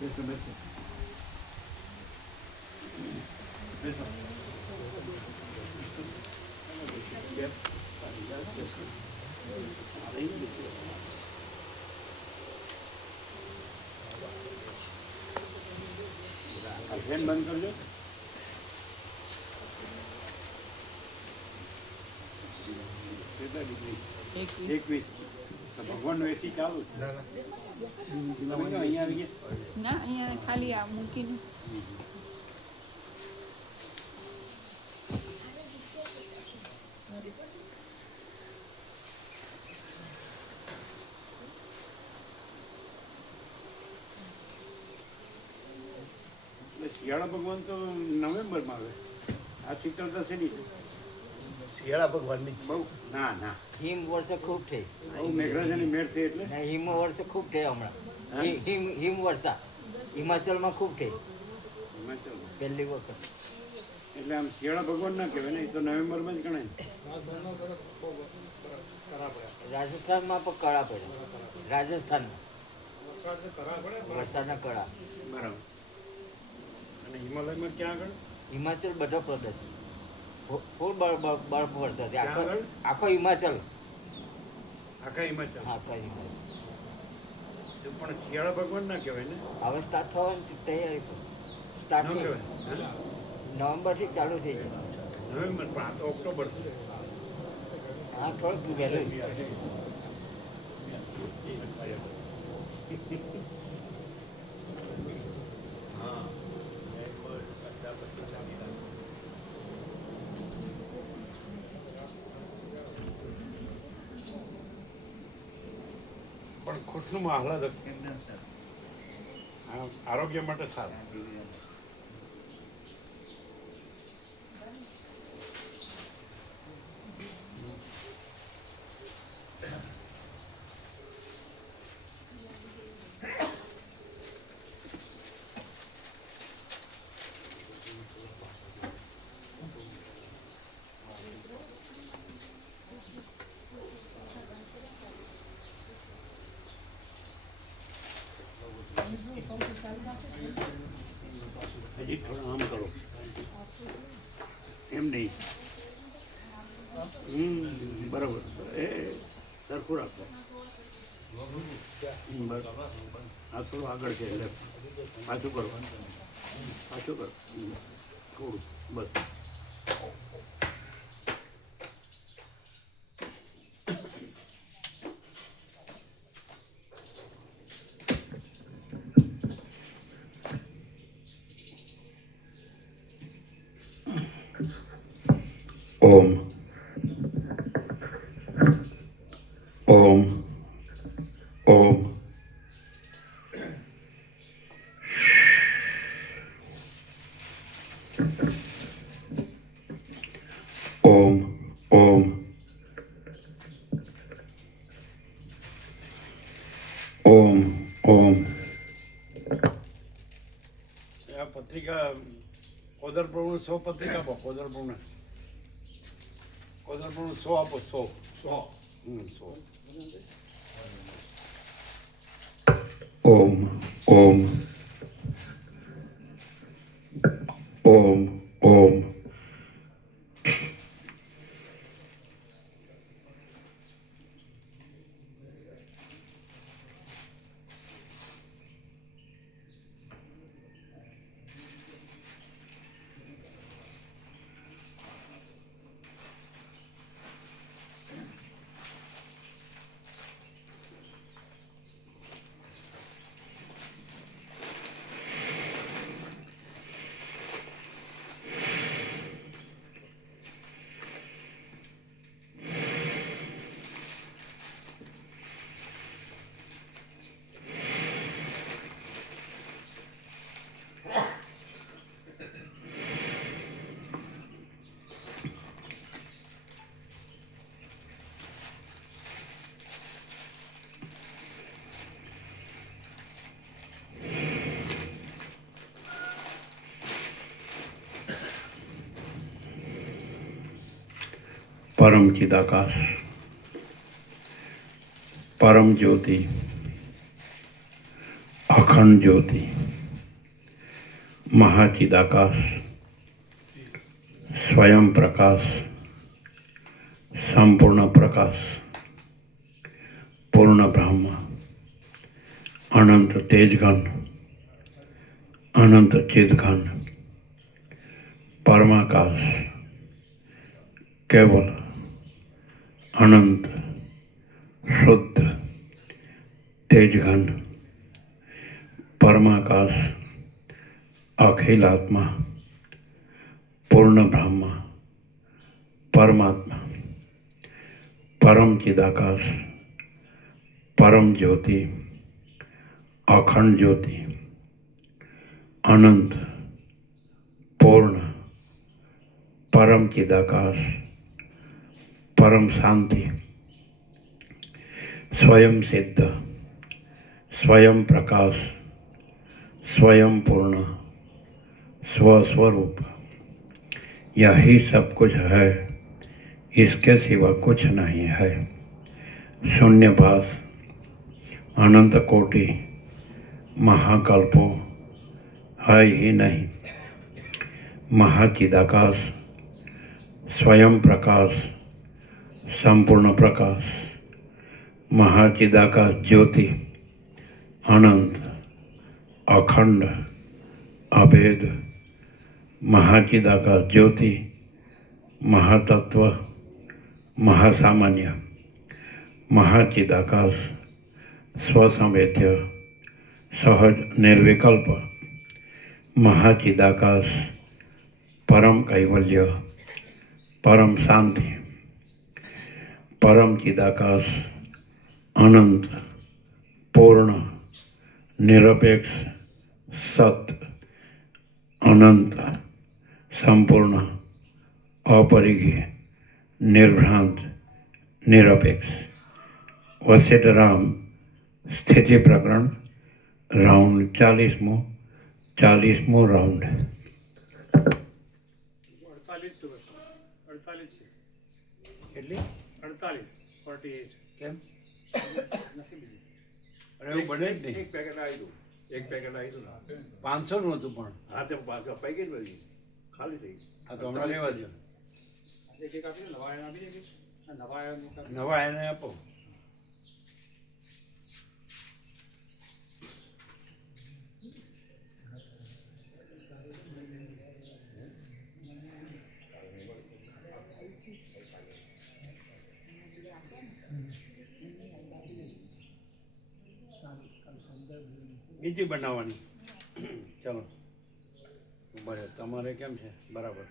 બેસો બેસો બેસો. ફેન બંધ કરજો. કેટલા ડિગ્રી? 21. ભગવાનનું એસી ચાલુ છે. અહીંયા આવી ગયા ના, અહીંયા ખાલી આ મૂકીને. શિયાળા ભગવાન તો નવેમ્બરમાં આવે. આ શીતળતા છે નહીં. શિયાળા ભગવાનની બહુ ના ના હિમ વર્ષે ખૂબ થઈ. બહુ મેઘરાજાની મેળ છે એટલે હિમ વર્ષે ખૂબ થઈ હમણાં. હિમ વર્ષા હિમાચલમાં ખૂબ થઈ હિમાચલમાં. પહેલી વખત. એટલે આમ શિયાળા ભગવાન ના કહેવાય ને, એ તો નવેમ્બરમાં જ ગણાય ને. રાજસ્થાનમાં પણ કળા પડે. રાજસ્થાનમાં વરસાદના કળા. બરાબર. અને હિમાલયમાં ક્યાં આગળ? હિમાચલ બધા પ્રદેશ ફૂલ બરફ વરસાદ ક્યાં આખો આગળ? આખો હિમાચલ. આખા હિમાચલ. હા, આખા હિમાચલ. તો પણ શિયાળા ભગવાન ના કહેવાય ને. હવે સ્ટાર્ટ થવાની તૈયારી સ્ટાર્ટ ન થઈ કહેવાય. નવેમ્બરથી ચાલુ થઈ જાય. નવેમ્બર પણ આ તો ઓક્ટોબર છે. હા, થોડુંક વહેલું. પણ ખુશનુમા આહલાદક. આરોગ્ય માટે સારું. હજી થોડું આમ કરો. એમ નહીં. બરાબર. એ સરખું રાખો. બસ આ થોડું આગળ છે એટલે પાછું કરો. પાછું કરો થોડું બસ. ઓમ ઓમ ઓમ ઓમ ઓમ ઓમ ઓમ. આ પત્રિકા કોદરપ્રભુ 100 પત્રિકા આપો. કોદરપ્રભુને 100 આપો. 100. ઓમ ઓમ ઓમ ઓમ. परम चिदाकाश, परम ज्योति, अखंड ज्योति, महाचिदाकाश स्वयं प्रकाश संपूर्ण प्रकाश पूर्ण ब्रह्म अनंत तेजघन अनंत चिदघन परमाकाश केवल अनंत शुद्ध तेजघन परमाकाश अखिल आत्मा पूर्ण ब्रह्म परमात्मा परम चिदाकाश परम ज्योति अखंड ज्योति अनंत पूर्ण परम चिदाकाश परम शांति स्वयं सिद्ध स्वयं प्रकाश स्वयं पूर्ण स्वस्वरूप यही सब कुछ है, इसके सिवा कुछ नहीं है। शून्यभास अनंत कोटि महाकल्पों है ही नहीं। महाचिदाकाश स्वयं प्रकाश संपूर्ण प्रकाश महाचिदाकाश ज्योति अनंत अखंड अभेद महाचिदाकाश ज्योति महातत्व महासामान्य महाचिदाकाश स्वसंवेद्य सहज निर्विकल्प महाचिदाकाश परम कैवल्य परम शांति परम चिदाकाश अनंत पूर्ण निरपेक्ष सत्य अनंत संपूर्ण अपरिघ्य निर्भ्रांत निरपेक्ष वशिष्ठ राम स्थिति प्रकरण राउंड 40मो राउंड 48 કેટલી 48 48 કેમ નથી બીજી અરે એવું બને જ નહીં એક પેકેટ આવી દઉં 500 નું હતું પણ હા તે પાછું અપાઈ ગઈ ને બધી ખાલી થઈ આ તો હમણાં લેવા દો એક આપી દે નવા આપી દે નવા નવા એને આપો બીજી બનાવવાની ચાલો બરાબર તમારે કેમ છે બરાબર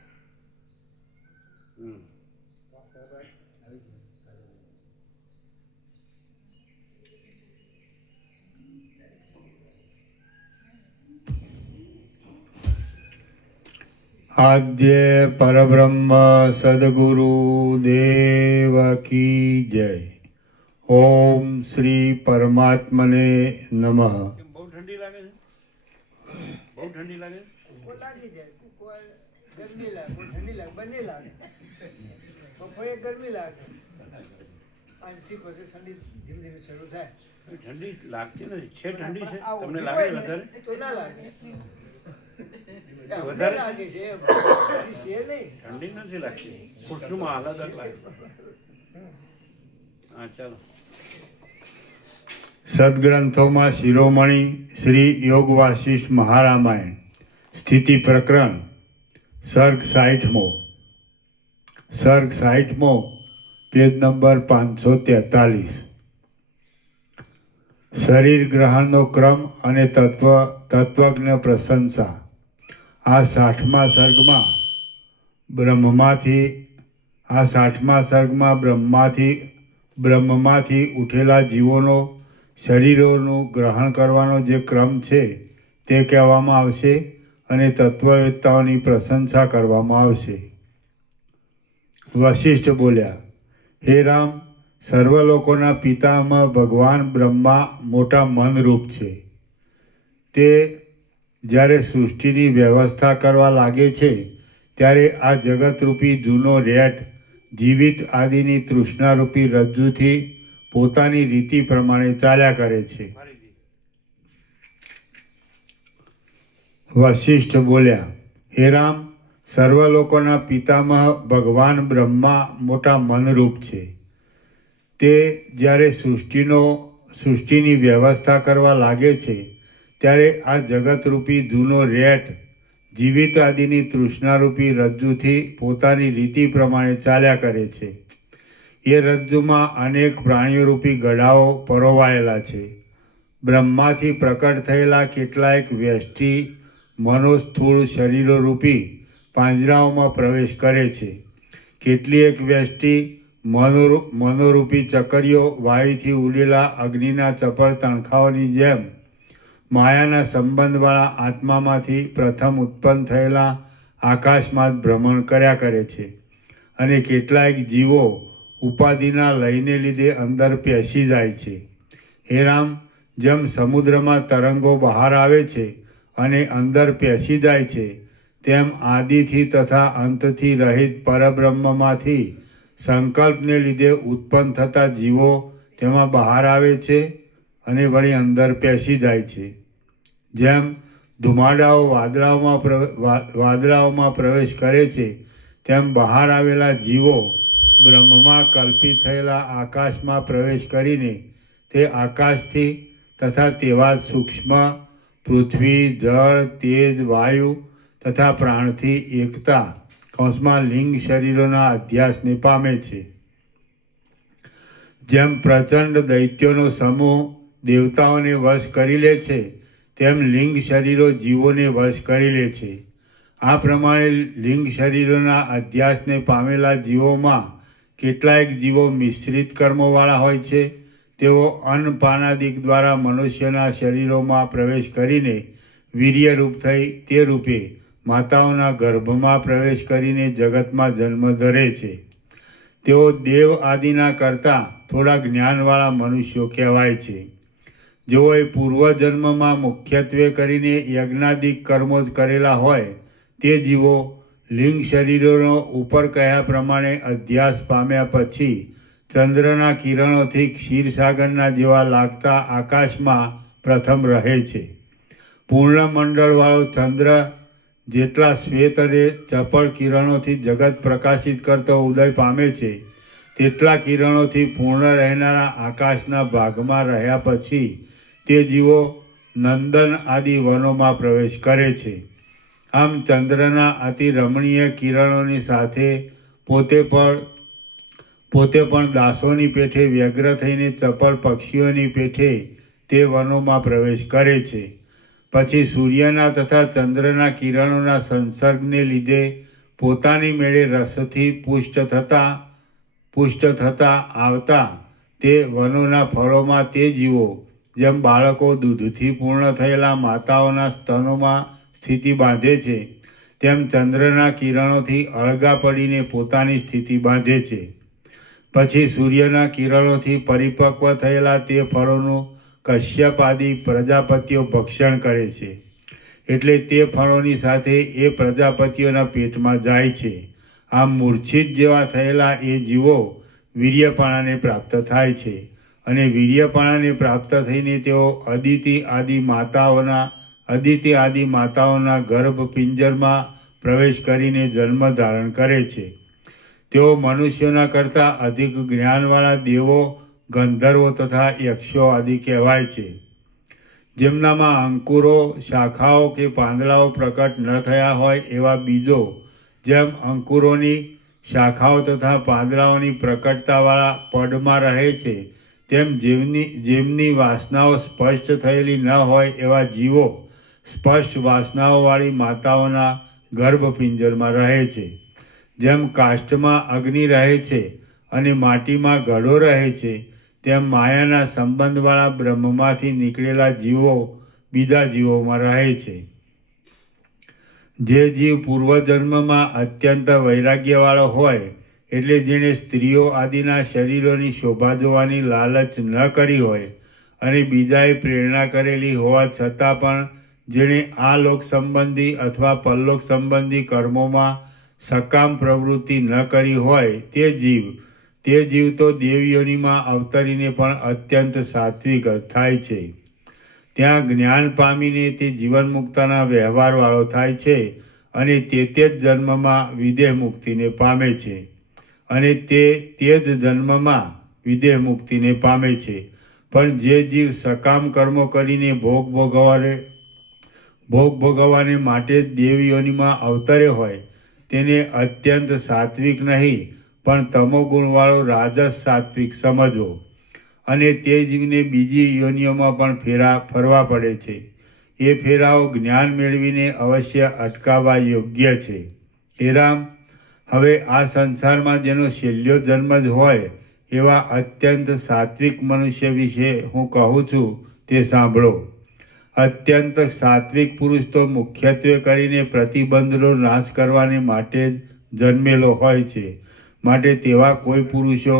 आद्य परब्रह्म सद्गुरु देव की जय। ओम श्री परमात्मने नमः। બહુ ઠંડી લાગે છે બહુ ઠંડી લાગે કોઈ લાગી જાય કોઈ ગરમી લાગે કોઈ ઠંડી લાગે બંને લાગે બપોરે ગરમી લાગે આજથી પછી ઠંડી ધીમે ધીમે શરૂ થાય ઠંડી લાગતી નથી છે ઠંડી છે તમને લાગે વધારે તો ના લાગે વધારે લાગે છે ઠંડી છે નહીં ઠંડી નથી લાગતી ખુશનુમાં હાલત લાગે હા ચાલો સદગ્રંથોમાં શિરોમણી શ્રી યોગ વાસિષ્ઠ મહારામાયણ સ્થિતિ પ્રકરણ સર્ગ 60મો પેજ નંબર 543 શરીર ગ્રહણનો ક્રમ અને તત્વજ્ઞ પ્રશંસા આ 60મા સર્ગમાં બ્રહ્મમાંથી ઉઠેલા જીવોનો શરીરોનું ગ્રહણ કરવાનો જે ક્રમ છે તે કહેવામાં આવશે અને તત્વવેત્તાઓની પ્રશંસા કરવામાં આવશે। વશિષ્ઠ બોલ્યા, હે રામ, સર્વ લોકોના પિતામહ ભગવાન બ્રહ્મા મોટા મનરૂપ છે। તે જ્યારે સૃષ્ટિની વ્યવસ્થા કરવા લાગે છે ત્યારે આ જગતરૂપી જૂનો રેટ જીવિત આદિની તૃષ્ણારૂપી રજ્જુથી પોતાની રીતિ પ્રમાણે ચાલ્યા કરે છે। વશિષ્ઠ બોલ્યા, હે રામ, સર્વ લોકોના પિતામહ ભગવાન બ્રહ્મા મોટા મનરૂપ છે. તે જ્યારે સૃષ્ટિની વ્યવસ્થા કરવા લાગે છે ત્યારે આ જગતરૂપી જૂનો રેટ જીવિત આદિની તૃષ્ણારૂપી રજ્જુથી પોતાની રીતિ પ્રમાણે ચાલ્યા કરે છે. એ રજ્જુમાં અનેક પ્રાણીઓરૂપી ગળાઓ પરોવાયેલા છે. બ્રહ્માથી પ્રકટ થયેલા કેટલાયક વ્યષ્ટિ મનોસ્થૂળ શરીરોરૂપી પાંજરાઓમાં પ્રવેશ કરે છે. કેટલીક વ્યષ્ટિ મનોરૂપી ચકરીઓ વાયુથી ઉડેલા અગ્નિના ચપળ તણખાઓની જેમ માયાના સંબંધવાળા આત્મામાંથી પ્રથમ ઉત્પન્ન થયેલા આકાશમાં જ ભ્રમણ કર્યા કરે છે. અને કેટલાયક જીવો ઉપાધિના લયને લીધે અંદર પેસી જાય છે. હે રામ, જેમ સમુદ્રમાં તરંગો બહાર આવે છે અને અંદર પેસી જાય છે, તેમ આદિથી તથા અંતથી રહિત પરબ્રહ્મમાંથી સંકલ્પને લીધે ઉત્પન્ન થતા જીવો તેમાં બહાર આવે છે અને વળી અંદર પેસી જાય છે. જેમ ધુમાડાઓ વાદળાઓમાં પ્રવેશ કરે છે, તેમ બહાર આવેલા જીવો બ્રહ્મમાં કલ્પિત થયેલા આકાશમાં પ્રવેશ કરીને તે આકાશથી તથા તેવા સૂક્ષ્મ પૃથ્વી, જળ, તેજ, વાયુ તથા પ્રાણથી એકતા લિંગ શરીરોના અધ્યાસને પામે છે. જેમ પ્રચંડ દૈત્યોનો સમૂહ દેવતાઓને વશ કરી લે છે, તેમ લિંગ શરીરો જીવોને વશ કરી લે છે. આ પ્રમાણે લિંગ શરીરોના અધ્યાસને પામેલા જીવોમાં કેટલાયક જીવો મિશ્રિત કર્મોવાળા હોય છે. તેઓ અન્નપાનાદિક દ્વારા મનુષ્યના શરીરોમાં પ્રવેશ કરીને વીર્યરૂપ થઈ તે રૂપે માતાઓના ગર્ભમાં પ્રવેશ કરીને જગતમાં જન્મ ધરે છે. તેઓ દેવ આદિના કરતાં થોડા જ્ઞાનવાળા મનુષ્યો કહેવાય છે. જેઓએ પૂર્વજન્મમાં મુખ્યત્વે કરીને યજ્ઞાદિક કર્મો જ કરેલા હોય તે જીવો લિંગ શરીરોનો ઉપર કહ્યા પ્રમાણે અધ્યાસ પામ્યા પછી ચંદ્રના કિરણોથી ક્ષીરસાગરના જેવા લાગતા આકાશમાં પ્રથમ રહે છે. પૂર્ણમંડળવાળો ચંદ્ર જેટલા શ્વેત અને ચપળ કિરણોથી જગત પ્રકાશિત કરતો ઉદય પામે છે, તેટલા કિરણોથી પૂર્ણ રહેનારા આકાશના ભાગમાં રહ્યા પછી તે જીવો નંદન આદિ વનોમાં પ્રવેશ કરે છે. આમ ચંદ્રના અતિ રમણીય કિરણોની સાથે પોતે પણ દાસોની પેઠે વ્યગ્ર થઈને ચપળ પક્ષીઓની પેઠે તે વનોમાં પ્રવેશ કરે છે. પછી સૂર્યના તથા ચંદ્રના કિરણોના સંસર્ગને લીધે પોતાની મેળે રસથી પુષ્ટ થતા આવતા તે વનોના ફળોમાં તે જીવો જેમ બાળકો દૂધથી પૂર્ણ થયેલા માતાઓના સ્તનોમાં સ્થિતિ બાંધે છે, તેમ ચંદ્રના કિરણોથી અળગા પડીને પોતાની સ્થિતિ બાંધે છે. પછી સૂર્યના કિરણોથી પરિપક્વ થયેલા તે ફળોનું કશ્યપ આદિ પ્રજાપતિઓ ભક્ષણ કરે છે. એટલે તે ફળોની સાથે એ પ્રજાપતિઓના પેટમાં જાય છે. આમ મૂર્છિત જેવા થયેલા એ જીવો વીર્યપાણાને પ્રાપ્ત થાય છે. અને વીર્યપાણાને પ્રાપ્ત થઈને તેઓ અદિતિ આદિ માતાઓના ગર્ભ પિંજરમાં પ્રવેશ કરીને જન્મ ધારણ કરે છે. તેઓ મનુષ્યોના કરતાં અધિક જ્ઞાનવાળા દેવો, ગંધર્વો તથા યક્ષો આદિ કહેવાય છે. જેમનામાં અંકુરો, શાખાઓ કે પાંદડાઓ પ્રકટ ન થયા હોય એવા બીજો જેમ અંકુરોની, શાખાઓ તથા પાંદડાઓની પ્રકટતાવાળા પડમાં રહે છે, તેમ જેમની વાસનાઓ સ્પષ્ટ થયેલી ન હોય એવા જીવો સ્પષ્ટ વાસનાઓવાળી માતાઓના ગર્ભપિંજરમાં રહે છે. જેમ કાષ્ઠમાં અગ્નિ રહે છે અને માટીમાં ઘડો રહે છે, તેમ માયાના સંબંધવાળા બ્રહ્મમાંથી નીકળેલા જીવો બીજા જીવોમાં રહે છે. જે જીવ પૂર્વજન્મમાં અત્યંત વૈરાગ્યવાળો હોય, એટલે જેણે સ્ત્રીઓ આદિના શરીરોની શોભા જોવાની લાલચ ન કરી હોય અને બીજાએ પ્રેરણા કરેલી હોવા છતાં પણ જેણે આ લોક સંબંધી અથવા પરલોક સંબંધી કર્મોમાં સકામ પ્રવૃત્તિ ન કરી હોય તે જીવ તો દેવયોનિમાં અવતરીને પણ અત્યંત સાત્વિક થાય છે. ત્યાં જ્ઞાન પામીને તે જીવન મુક્તના વ્યવહારવાળો થાય છે અને તે જ જન્મમાં વિદેહ મુક્તિને પામે છે અને તે જ જન્મમાં વિદેહ મુક્તિને પામે છે. પણ જે જીવ સકામ કર્મો કરીને ભોગ ભોગવવાને માટે જ દેવ યોનિમાં અવતર્યો હોય તેને અત્યંત સાત્વિક નહીં પણ તમોગુણવાળો રાજસ સાત્વિક સમજવો અને તે જીવને બીજી યોનિઓમાં પણ ફરવા પડે છે. એ ફેરાઓ જ્ઞાન મેળવીને અવશ્ય અટકાવવા યોગ્ય છે. હે રામ, હવે આ સંસારમાં જેનો છેલ્લો જન્મ જ હોય એવા અત્યંત સાત્વિક મનુષ્ય વિશે હું કહું છું તે સાંભળો. અત્યંત સાત્વિક પુરુષ તો મુખ્યત્વે કરીને પ્રતિબંધનો નાશ કરવાને માટે જ જન્મેલો હોય છે. માટે તેવા કોઈ પુરુષો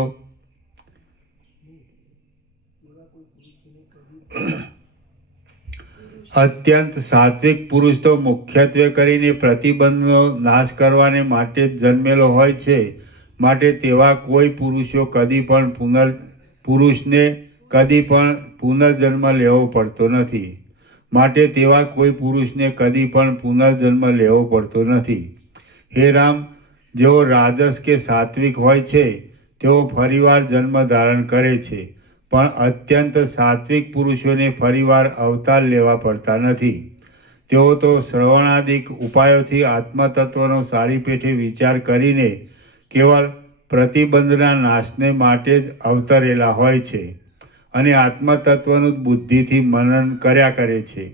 અત્યંત સાત્વિક પુરુષ તો મુખ્યત્વે કરીને પ્રતિબંધનો નાશ કરવાને માટે જ જન્મેલો હોય છે. માટે તેવા કોઈ પુરુષને કદી પણ પુનર્જન્મ લેવો પડતો નથી. માટે તેવા કોઈ પુરુષને કદી પણ પુનર્જન્મ લેવો પડતો નથી. હે રામ, જેઓ રાજસ કે સાત્વિક હોય છે તેઓ ફરીવાર જન્મ ધારણ કરે છે, પણ અત્યંત સાત્વિક પુરુષોને ફરીવાર અવતાર લેવા પડતા નથી. તેઓ તો શ્રવણાદિક ઉપાયોથી આત્મતત્વનો સારી પેઠે વિચાર કરીને કેવળ પ્રતિબંધના નાશને માટે જ અવતરેલા હોય છે અને આત્મતત્વનું બુદ્ધિથી મનન કર્યા કરે છે.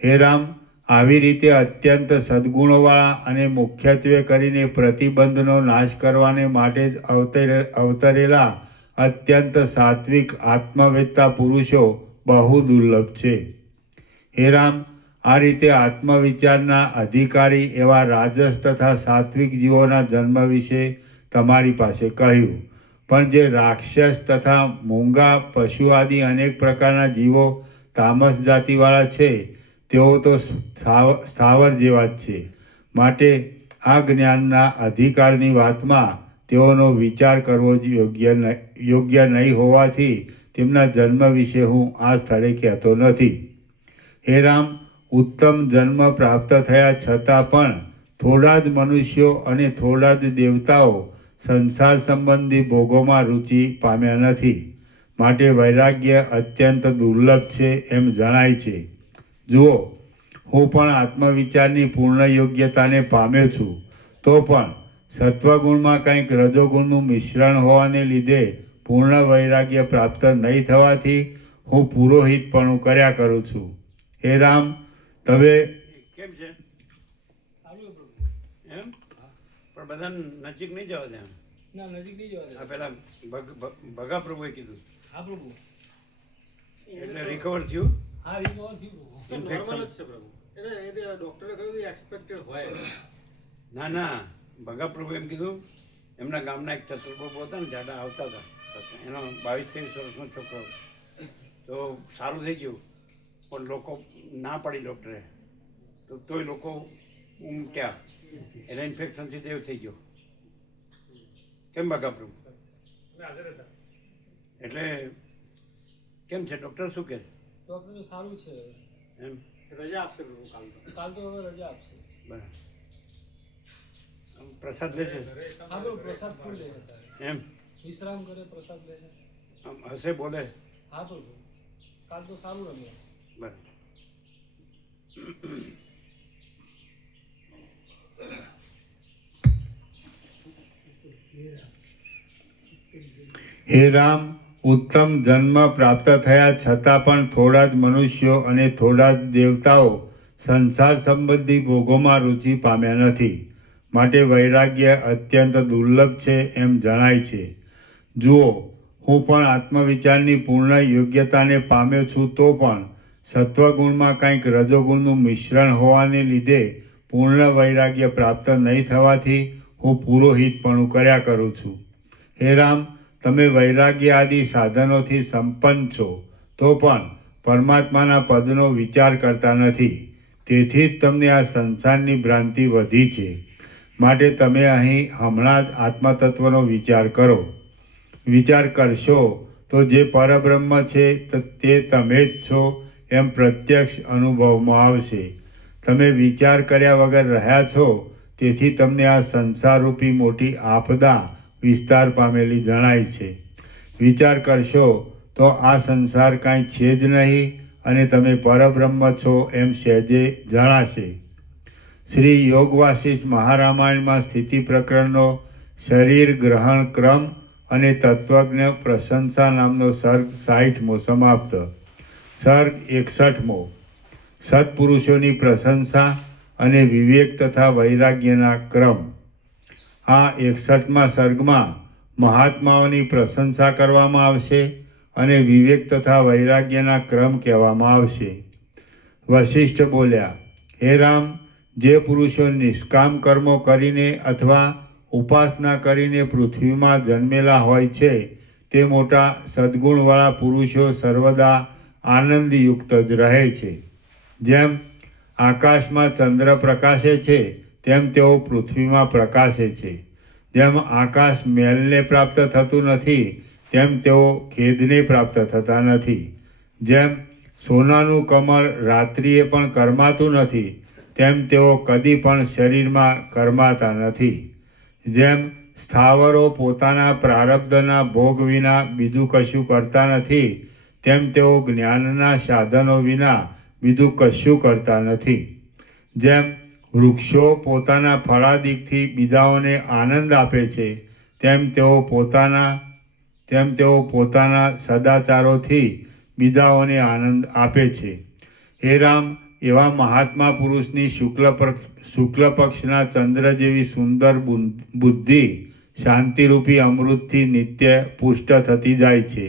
હે રામ, આવી રીતે અત્યંત સદ્ગુણોવાળા અને મુખ્યત્વે કરીને પ્રતિબંધનો નાશ કરવાને માટે જ અવતરેલા અત્યંત સાત્વિક આત્મવેત્તા પુરુષો બહુ દુર્લભ છે. હે રામ, આ રીતે આત્મવિચારના અધિકારી એવા રાજસ તથા સાત્વિક જીવોના જન્મ વિશે તમારી પાસે કહ્યું. પણ જે રાક્ષસ તથા મૂંગા પશુ આદિ અનેક પ્રકારના જીવો તામસ જાતિવાળા છે તેઓ તો સ્થાવર જેવા જ છે. માટે આ જ્ઞાનના અધિકારની વાતમાં તેઓનો વિચાર કરવો યોગ્ય નહીં હોવાથી તેમના જન્મ વિશે હું આ સ્થળે કહેતો નથી. હે રામ, ઉત્તમ જન્મ પ્રાપ્ત થયા છતાં પણ થોડા જ મનુષ્યો અને થોડા જ દેવતાઓ સંસાર સંબંધી ભોગોમાં રુચિ પામ્યા નથી. માટે વૈરાગ્ય અત્યંત દુર્લભ છે એમ જણાય છે. જુઓ, હું પણ આત્મવિચારની પૂર્ણ યોગ્યતાને પામ્યો છું, તો પણ સત્વગુણમાં કંઈક રજોગુણનું મિશ્રણ હોવાને લીધે પૂર્ણ વૈરાગ્ય પ્રાપ્ત નહીં થવાથી હું પુરોહિતપણું કર્યા કરું છું. હે રામ, તમે કેમ છે એમ? પણ બધા નજીક નહીં જવા દે. ના નજીક નહીં જવા દે. આ પેલા ભગા પ્રભુએ કીધું. હા પ્રભુ. એટલે રિકવર થયું. હા રિકવર થયું. ઇન્ફેક્શન છે પ્રભુ. એટલે ડોક્ટરે કહ્યું એક્સપેક્ટેડ હોય. ના ભગા પ્રભુ એમ કીધું. એમના ગામના એક ચતુર્પ્રભુ હતા ને, જાડા આવતા હતા, એનો 22-23 વર્ષનો છોકરો. તો સારું થઈ ગયું, પણ લોકો ના પાડી ડૉક્ટરે, તો તોય લોકો ઉમટ્યા, એટલે ઇન્ફેક્શનથી દેવ થઈ ગયો. કેમ ભગા પ્રભુ? એટલે કેમ છે ડૉક્ટર શું કહે? ડૉક્ટર સારું છે એમ રજા આપશે પ્રભુ. કાલ તો હવે રજા આપશે. બરાબર. પ્રસાદ લે છે? હા પ્રભુ, પ્રસાદ પણ લે છે. એમ વિશ્રામ કરે, પ્રસાદ લે છે. આમ હશે બોલે? હા પ્રભુ, કાલ તો સારું રમ્યા. બરાબર. હે રામ, ઉત્તમ જન્મ પ્રાપ્ત થયા છતાં પણ થોડા જ મનુષ્યો અને થોડા જ દેવતાઓ સંસાર સંબંધી ભોગોમાં રુચિ પામ્યા નથી. માટે વૈરાગ્ય અત્યંત દુર્લભ છે એમ જણાય છે. જુઓ, હું પણ આત્મવિચારની પૂર્ણ યોગ્યતાને પામ્યો છું, તો પણ સત્વગુણમાં કંઈક રજોગુણનું મિશ્રણ હોવાને લીધે પૂર્ણ વૈરાગ્ય પ્રાપ્ત નહીં થવાથી હું પુરોહિતપણું કર્યા કરું છું. હે રામ, તમે વૈરાગ્ય આદિ સાધનોથી સંપન્ન છો, તો પણ પરમાત્માના પદનો વિચાર કરતા નથી. તેથી જ તમને આ સંસારની ભ્રાંતિ વધી છે. માટે તમે અહીં હમણાં જ આત્મતત્વનો વિચાર કરો. વિચાર કરશો તો જે પરબ્રહ્મ છે તે તમે જ છો એમ પ્રત્યક્ષ અનુભવમાં આવશે. તમે વિચાર કર્યા વગર રહ્યા છો, તેથી તમને આ સંસારરૂપી મોટી આપદા વિસ્તાર પામેલી જણાય છે. વિચાર કરશો તો આ સંસાર કાંઈ છે જ નહીં અને તમે પરબ્રહ્મ છો એમ સહેજે જણાશે. શ્રી યોગ વાસિષ્ઠ મહારામાયણમાં સ્થિતિ પ્રકરણનો શરીર ગ્રહણ ક્રમ અને તત્વજ્ઞ પ્રશંસા નામનો સર્ગ 60મો સમાપ્ત. સર્ગ 61મો સત્પુરુષોની પ્રશંસા અને વિવેક તથા વૈરાગ્યના ક્રમ. આ 61મા સર્ગમાં મહાત્માઓની પ્રશંસા કરવામાં આવશે અને વિવેક તથા વૈરાગ્યના ક્રમ કહેવામાં આવશે. વશિષ્ઠ બોલ્યા, હે રામ, જે પુરુષો નિષ્કામ કર્મો કરીને અથવા ઉપાસના કરીને પૃથ્વીમાં જન્મેલા હોય છે તે મોટા સદ્ગુણવાળા પુરુષો સર્વદા આનંદયુક્ત જ રહે છે. જેમ આકાશમાં ચંદ્ર પ્રકાશે છે તેમ તેઓ પૃથ્વીમાં પ્રકાશે છે. જેમ આકાશ મેલને પ્રાપ્ત થતું નથી તેમ તેઓ ખેદને પ્રાપ્ત થતા નથી. જેમ સોનાનું કમળ રાત્રિએ પણ કરમાતું નથી તેમ તેઓ કદી પણ શરીરમાં કરમાતા નથી. જેમ સ્થાવરો પોતાના પ્રારબ્ધના ભોગ વિના બીજું કશું કરતા નથી તેમ તેઓ જ્ઞાનના સાધનો વિના બીજું કશું કરતા નથી. જેમ વૃક્ષો પોતાના ફળાદિકથી બીજાઓને આનંદ આપે છે તેમ તેઓ પોતાના સદાચારોથી બીજાઓને આનંદ આપે છે. હે રામ, એવા મહાત્મા પુરુષની શુક્લ પક્ષના ચંદ્ર જેવી સુંદર બુદ્ધિ શાંતિરૂપી અમૃતથી નિત્ય પુષ્ટ થતી જાય છે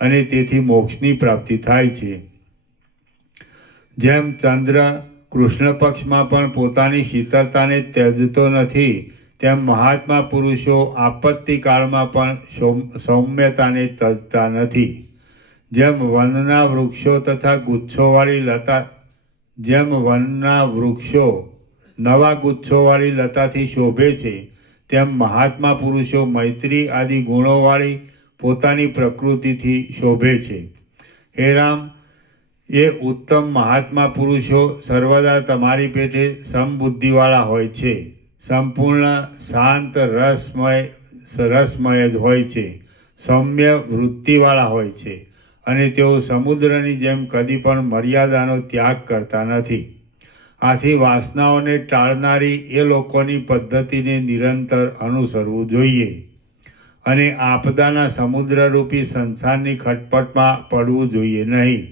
અને તેથી મોક્ષની પ્રાપ્તિ થાય છે. જેમ ચંદ્ર કૃષ્ણ પક્ષમાં પણ પોતાની શીતળતાને ત્યજતો નથી તેમ મહાત્મા પુરુષો આપત્તિ કાળમાં પણ સૌમ્યતાને તજતા નથી. જેમ વનના વૃક્ષો તથા ગુચ્છોવાળી લતા નવા ગુચ્છોવાળી લતાથી શોભે છે તેમ મહાત્મા પુરુષો મૈત્રી આદિ ગુણોવાળી પોતાની પ્રકૃતિથી શોભે છે. હે રામ, એ ઉત્તમ મહાત્મા પુરુષો સર્વદા તમારી પેટે સમબુદ્ધિવાળા હોય છે, સંપૂર્ણ શાંત રસમય જ હોય છે, સૌમ્ય વૃત્તિવાળા હોય છે અને તેઓ સમુદ્રની જેમ કદી પણ મર્યાદાનો ત્યાગ કરતા નથી. આથી વાસનાઓને ટાળનારી એ લોકોની પદ્ધતિને નિરંતર અનુસરવું જોઈએ અને આપદાના સમુદ્રરૂપી સંસારની ખટપટમાં પડવું જોઈએ નહીં.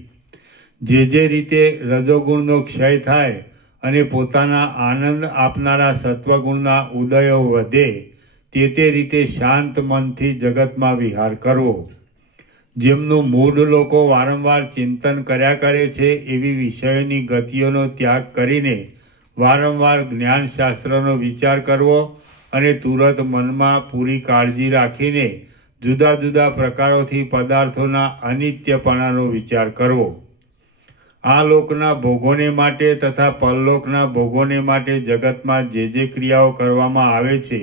જે રીતે રજોગુણનો ક્ષય થાય અને પોતાના આનંદ આપનારા સત્વગુણના ઉદયો વધે તે રીતે શાંત મનથી જગતમાં વિહાર કરવો. જેમનું મૂળ લોકો વારંવાર ચિંતન કર્યા કરે છે એવી વિષયોની ગતિઓનો ત્યાગ કરીને વારંવાર જ્ઞાનશાસ્ત્રનો વિચાર કરવો અને તુરત મનમાં પૂરી કાળજી રાખીને જુદા જુદા પ્રકારોથી પદાર્થોના અનિત્યપણાનો વિચાર કરવો. આ લોકના ભોગોને માટે તથા પરલોકના ભોગોને માટે જગતમાં જે ક્રિયાઓ કરવામાં આવે છે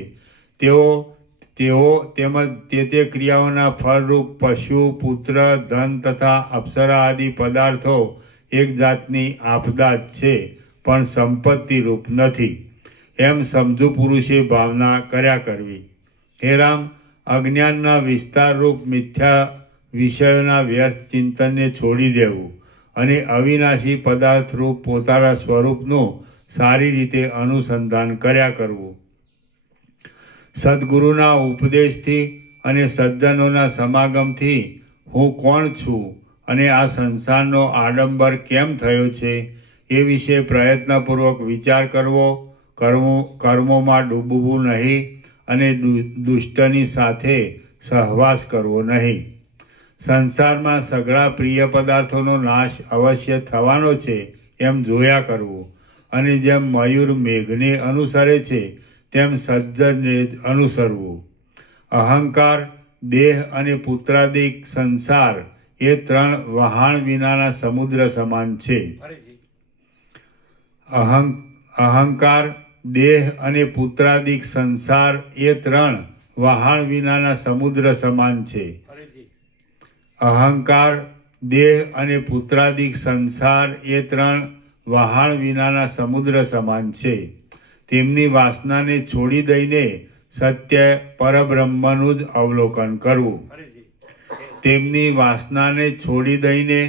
તેઓ તેમજ તે ક્રિયાઓના ફળરૂપ પશુ, પુત્ર, ધન તથા અપ્સરા આદિ પદાર્થો એક જાતની આપદા જ છે પણ સંપત્તિ રૂપ નથી એમ સમજુ પુરુષે ભાવના કર્યા કરવી. હે રામ, અજ્ઞાનના વિસ્તારરૂપ મિથ્યા વિષયોના વ્યર્થ ચિંતનને છોડી દેવું અને અવિનાશી પદાર્થરૂપ પોતાના સ્વરૂપનું સારી રીતે અનુસંધાન કર્યા કરવું. સદ્ગુરુના ઉપદેશથી અને સજ્જનોના સમાગમથી હું કોણ છું અને આ સંસારનો આડંબર કેમ થયો છે એ વિશે પ્રયત્નપૂર્વક વિચાર કરવો, કર્મોમાં ડૂબવું નહીં અને દુષ્ટની સાથે સહવાસ કરવો નહીં. સંસારમાં સઘળા પ્રિય પદાર્થોનો નાશ અવશ્ય થવાનો છે એમ જોયા કરવું અને જેમ મયુર મેઘને અનુસરે છે તેમ સજ્જનને અનુસરવું. અહંકાર, દેહ અને પુત્રાદિક સંસાર એ 3 વહાણ વિનાના સમુદ્ર સમાન છે. અહંકાર, દેહ અને પુત્રાદિક સંસાર એ 3 વહાણ વિનાના સમુદ્ર સમાન છે. અહંકાર, દેહ અને પુત્રાદિક સંસાર એ 3 વહાણ વિનાના સમુદ્ર સમાન છે. તેમની વાસનાને છોડી દઈને સત્ય પરબ્રહ્મનું જ અવલોકન કરવું. ફરીથી તેમની વાસનાને છોડી દઈને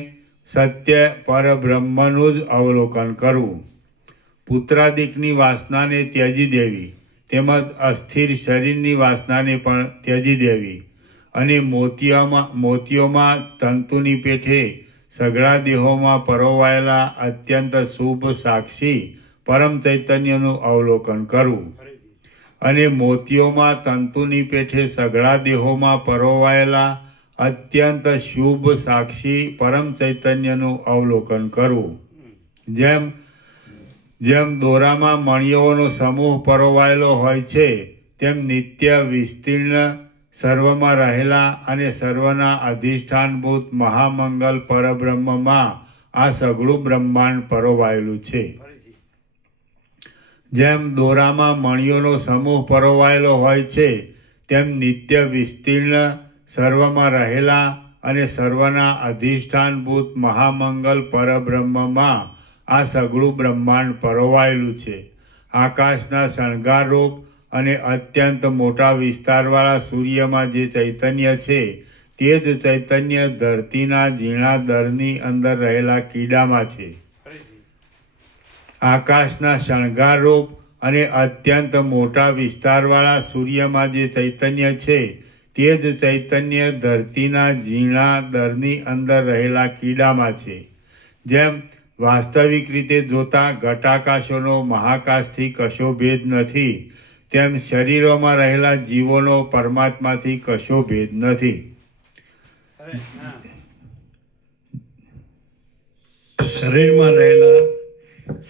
સત્ય પરબ્રહ્મનું જ અવલોકન કરવું. પુત્રાદિકની વાસનાને ત્યજી દેવી, તેમજ અસ્થિર શરીરની વાસનાને પણ ત્યજી દેવી, અને મોતીઓમાં તંતુની પેઠે સઘળા દેહોમાં પરોવાયેલા અત્યંત શુભ સાક્ષી પરમ ચૈતન્યનું અવલોકન કરવું. ફરીથી અને મોતીઓમાં તંતુની પેઠે સઘળા દેહોમાં પરોવાયેલા અત્યંત શુભ સાક્ષી પરમ ચૈતન્યનું અવલોકન કરવું. જેમ દોરામાં મણિઓનો સમૂહ પરોવાયેલો હોય છે, તેમ નિત્ય વિસ્તીર્ણ સર્વમાં રહેલા અને સર્વના અધિષ્ઠાનભૂત મહામંગલ પરબ્રહ્મમાં આ સઘળું બ્રહ્માંડ પરોવાયેલું છે. ફરીથી જેમ દોરામાં મણિઓનો સમૂહ પરોવાયેલો હોય છે, તેમ નિત્ય વિસ્તીર્ણ સર્વમાં રહેલા અને સર્વના અધિષ્ઠાનભૂત મહામંગલ પરબ્રહ્મમાં આ સઘળું બ્રહ્માંડ પરોવાયેલું છે. આકાશના શણગારરૂપ અને અત્યંત મોટા વિસ્તારવાળા સૂર્યમાં જે ચૈતન્ય છે, તે જ ચૈતન્ય ધરતીના ઝીણા દરની અંદર રહેલા કીડામાં છે. ફરીથી આકાશના શણગારરૂપ અને અત્યંત મોટા વિસ્તારવાળા સૂર્યમાં જે ચૈતન્ય છે, તે જ ચૈતન્ય ધરતીના ઝીણા દરની અંદર રહેલા કીડામાં છે. જેમ વાસ્તવિક રીતે જોતા ઘટાકાશોનો મહાકાશથી કશો ભેદ નથી, તેમ શરીરોમાં રહેલા જીવોનો પરમાત્માથી કશો ભેદ નથી. અરે ના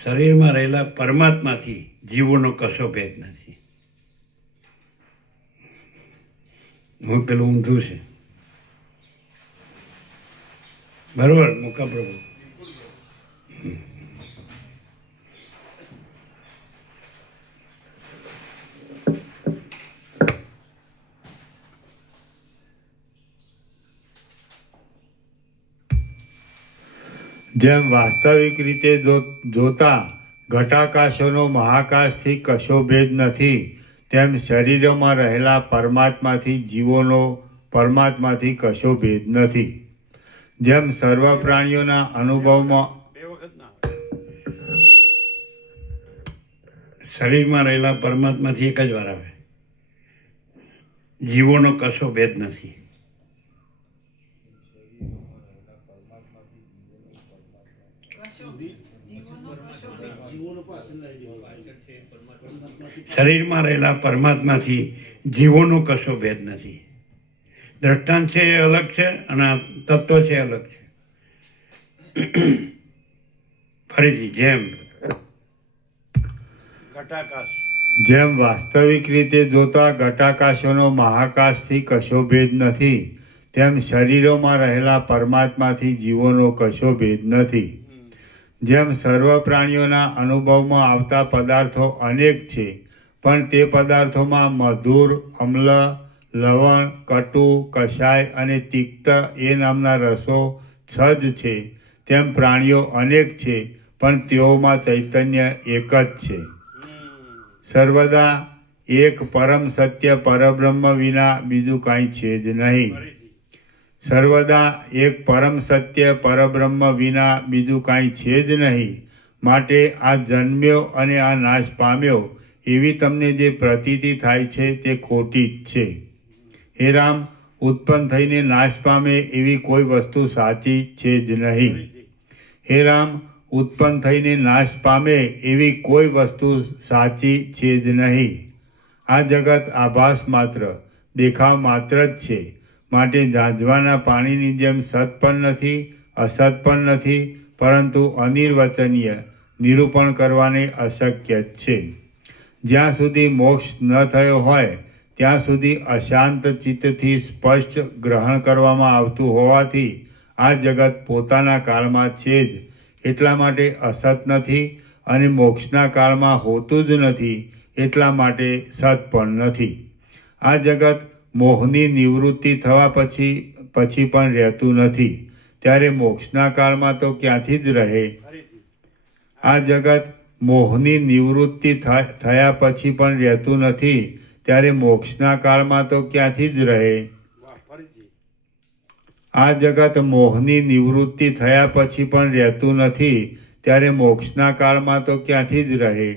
શરીરમાં રહેલા પરમાત્માથી જીવોનો કશો ભેદ નથી. હું પેલું ઊંધું છે. બરોબર મુકા પ્રભુ. જેમ વાસ્તવિક રીતે જોતા ઘટાકાશોનો મહાકાશથી કશો ભેદ નથી, તેમ શરીરોમાં રહેલા પરમાત્માથી જીવોનો પરમાત્માથી કશો ભેદ નથી. જેમ સર્વ પ્રાણીઓના અનુભવમાં બે વખત ના શરીરમાં રહેલા પરમાત્માથી એક જ વાર આવે. જીવોનો કશો ભેદ નથી. શરીરમાં રહેલા પરમાત્માથી જીવોનો કશો ભેદ નથી. દ્રષ્ટાંત છે એ અલગ છે અને તત્વ છે અલગ છે. ફરીથી જેમ વાસ્તવિક રીતે જોતા ઘટાકાશોનો મહાકાશથી કશો ભેદ નથી, તેમ શરીરોમાં રહેલા પરમાત્માથી જીવોનો કશો ભેદ નથી. જેમ સર્વ પ્રાણીઓના અનુભવમાં આવતા પદાર્થો અનેક છે, પણ તે પદાર્થોમાં મધુર, અમ્લ, લવણ, કટુ, કષાય અને તિક્ત એ નામના રસો 6 જ છે, તેમ પ્રાણીઓ અનેક છે, પણ તેઓમાં ચૈતન્ય એક જ છે. સર્વદા એક પરમ સત્ય પરબ્રહ્મ વિના બીજું કાંઈ છે જ નહીં. સર્વદા એક પરમ સત્ય પરબ્રહ્મ વિના બીજું કાંઈ છે જ નહીં. માટે આ જન્મ્યો અને આ નાશ પામ્યો એવી તમને જે પ્રતીતિ થાય છે તે ખોટી જ છે. હે રામ, ઉત્પન્ન થઈને નાશ પામે એવી કોઈ વસ્તુ સાચી છે જ નહીં. હે રામ, ઉત્પન્ન થઈને નાશ પામે એવી કોઈ વસ્તુ સાચી છે જ નહીં. આ જગત આભાસ માત્ર, દેખાવ માત્ર જ છે. માટે ઝાંઝવાના પાણીની જેમ સત પણ નથી, અસત પણ નથી, પરંતુ અનિર્વચનીય નિરૂપણ કરવાને અશક્ય જ છે. જ્યાં સુધી મોક્ષ ન થયો હોય ત્યાં સુધી અશાંત ચિત્તથી સ્પષ્ટ ગ્રહણ કરવામાં આવતું હોવાથી આ જગત પોતાના કાળમાં છે જ, એટલા માટે અસત નથી, અને મોક્ષના કાળમાં હોતું જ નથી, એટલા માટે સત પણ નથી. આ જગત મોહની નિવૃત્તિ થવા પછી પણ રહેતું નથી, ત્યારે મોક્ષના કાળમાં તો ક્યાંથી જ રહે? ફરીથી આ જગત મોહની નિવૃત્તિ થયા પછી પણ રહેતું નથી, ત્યારે મોક્ષના કાળમાં તો ક્યાંથી જ રહે? વાહ ફરીથી આ જગત મોહની નિવૃત્તિ થયા પછી પણ રહેતું નથી, ત્યારે મોક્ષના કાળમાં તો ક્યાંથી જ રહે?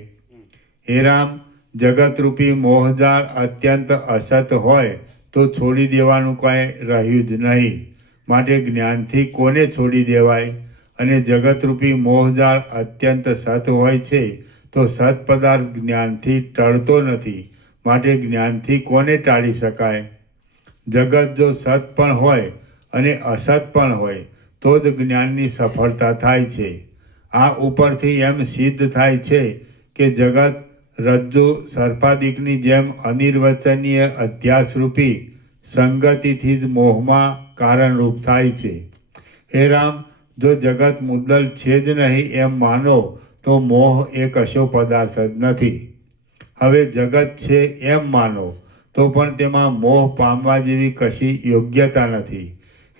હે રામ, જગતરૂપી મોહજાળ અત્યંત અસત હોય તો છોડી દેવાનું કાંઈ રહ્યું જ નહીં. માટે જ્ઞાનથી કોને છોડી દેવાય? અને જગતરૂપી મોહજાળ અત્યંત સત હોય છે તો સત પદાર્થ જ્ઞાનથી ટળતો નથી. માટે જ્ઞાનથી કોને ટાળી શકાય? જગત જો સત પણ હોય અને અસત પણ હોય તો જ જ્ઞાનની સફળતા થાય છે. આ ઉપરથી એમ સિદ્ધ થાય છે કે જગત રજ્જુ સર્પાદિકની જેમ અનિર્વચનીય અધ્યાસરૂપી સંગતિથી જ મોહમાં કારણરૂપ થાય છે. હે રામ, જો જગત મુદ્દલ છે જ નહીં એમ માનો તો મોહ એ કશો પદાર્થ જ નથી. હવે જગત છે એમ માનો તો પણ તેમાં મોહ પામવા જેવી કશી યોગ્યતા નથી.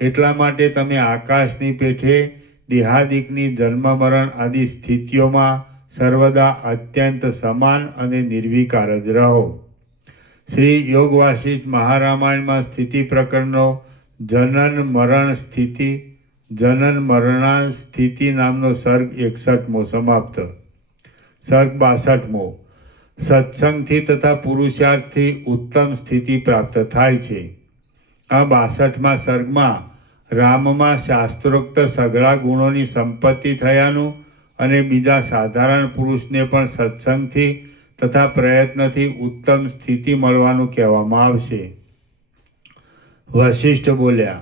એટલા માટે તમે આકાશની પેઠે દેહાદિકની જન્મ મરણ આદિ સ્થિતિઓમાં સર્વદા અત્યંત સમાન અને નિર્વિકાર જ રહો. શ્રી યોગ વાસિષ્ઠ મહારામાયણમાં સ્થિતિ પ્રકરણનો જનન મરણા સ્થિતિ નામનો સર્ગ 61મો સમાપ્ત. સર્ગ 62મો. સત્સંગથી તથા પુરુષાર્થથી ઉત્તમ સ્થિતિ પ્રાપ્ત થાય છે. આ 62મા સર્ગમાં રામમાં શાસ્ત્રોક્ત સઘળા ગુણોની સંપત્તિ થયાનું અને બીજા સાધારણ પુરુષને પણ સત્સંગથી તથા પ્રયત્નથી ઉત્તમ સ્થિતિ મળવાનું કહેવામાં આવશે. વશિષ્ઠ બોલ્યા,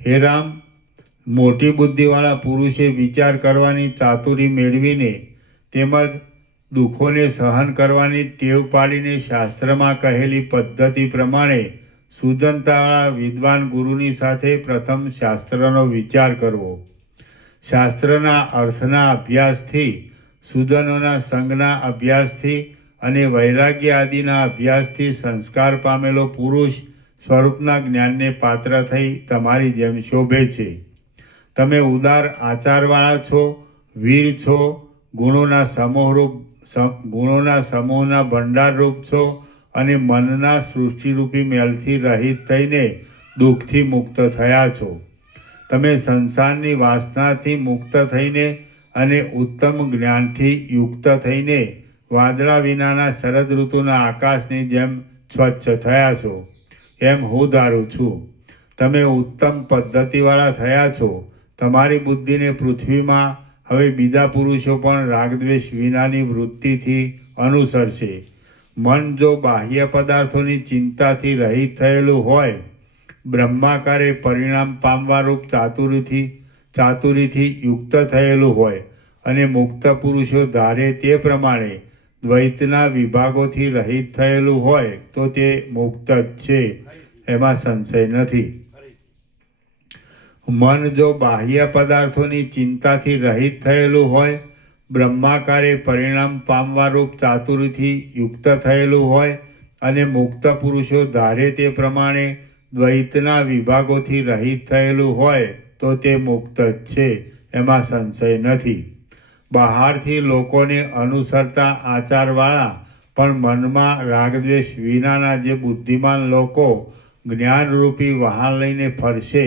હે રામ, મોટી બુદ્ધિવાળા પુરુષે વિચાર કરવાની ચાતુરી મેળવીને તેમજ દુઃખોને સહન કરવાની ટેવ પાડીને શાસ્ત્રમાં કહેલી પદ્ધતિ પ્રમાણે સુજનતાવાળા વિદ્વાન ગુરુની સાથે પ્રથમ શાસ્ત્રનો વિચાર કરવો. શાસ્ત્રના અર્થના અભ્યાસથી, સુજનોના સંગના અભ્યાસથી અને વૈરાગ્ય આદિના અભ્યાસથી સંસ્કાર પામેલો પુરુષ સ્વરૂપના જ્ઞાનને પાત્ર થઈ તમારી જેમ શોભે છે. તમે ઉદાર આચારવાળા છો, વીર છો, ગુણોના સમૂહના ભંડારરૂપ છો અને મનના સૃષ્ટિરૂપી મેલથી રહિત થઈને દુઃખથી મુક્ત થયા છો. તમે સંસારની વાસનાથી મુક્ત થઈને અને ઉત્તમ જ્ઞાનથી યુક્ત થઈને વાદળા વિનાના શરદ ઋતુના આકાશની જેમ સ્વચ્છ થયા છો એમ હું ધારું છું. તમે ઉત્તમ પદ્ધતિવાળા થયા છો. તમારી બુદ્ધિને પૃથ્વીમાં હવે બીજા પુરુષો પણ રાગદ્વેષ વિનાની વૃત્તિથી અનુસરશે. મન જો બાહ્ય પદાર્થોની ચિંતાથી રહિત થયેલું હોય, બ્રહ્માકારે પરિણામ પામવારૂપ ચાતુરીથી યુક્ત થયેલું હોય અને મુક્ત પુરુષો ધારે તે પ્રમાણે દ્વૈતના વિભાગોથી રહિત થયેલું હોય તો તે મુક્ત જ છે, એમાં સંશય નથી. મન જો બાહ્ય પદાર્થોની ચિંતાથી રહિત થયેલું હોય, બ્રહ્માકારે પરિણામ પામવારૂપ ચાતુરીથી યુક્ત થયેલું હોય અને મુક્ત પુરુષો ધારે તે પ્રમાણે દ્વૈતના વિભાગોથી રહિત થયેલું હોય તો તે મુક્ત જ છે, એમાં સંશય નથી. બહારથી લોકોને અનુસરતા આચારવાળા પણ મનમાં રાગદ્વેષ વિનાના જે બુદ્ધિમાન લોકો જ્ઞાનરૂપી વહાણ લઈને ફરશે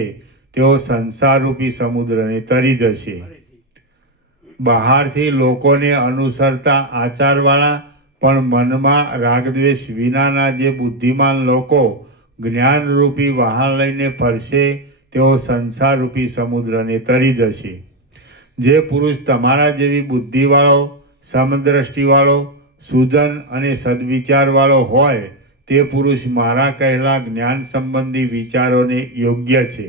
તેઓ સંસારરૂપી સમુદ્રને તરી જશે. બહારથી લોકોને અનુસરતા આચારવાળા પણ મનમાં રાગદ્વેષ વિનાના જે બુદ્ધિમાન લોકો જ્ઞાનરૂપી વહાણ લઈને ફરશે તેઓ સંસારરૂપી સમુદ્રને તરી જશે. જે પુરુષ તમારા જેવી બુદ્ધિવાળો, સમદ્રષ્ટિવાળો, સુજન અને સદવિચારવાળો હોય તે પુરુષ મારા કહેલા જ્ઞાન સંબંધી વિચારોને યોગ્ય છે.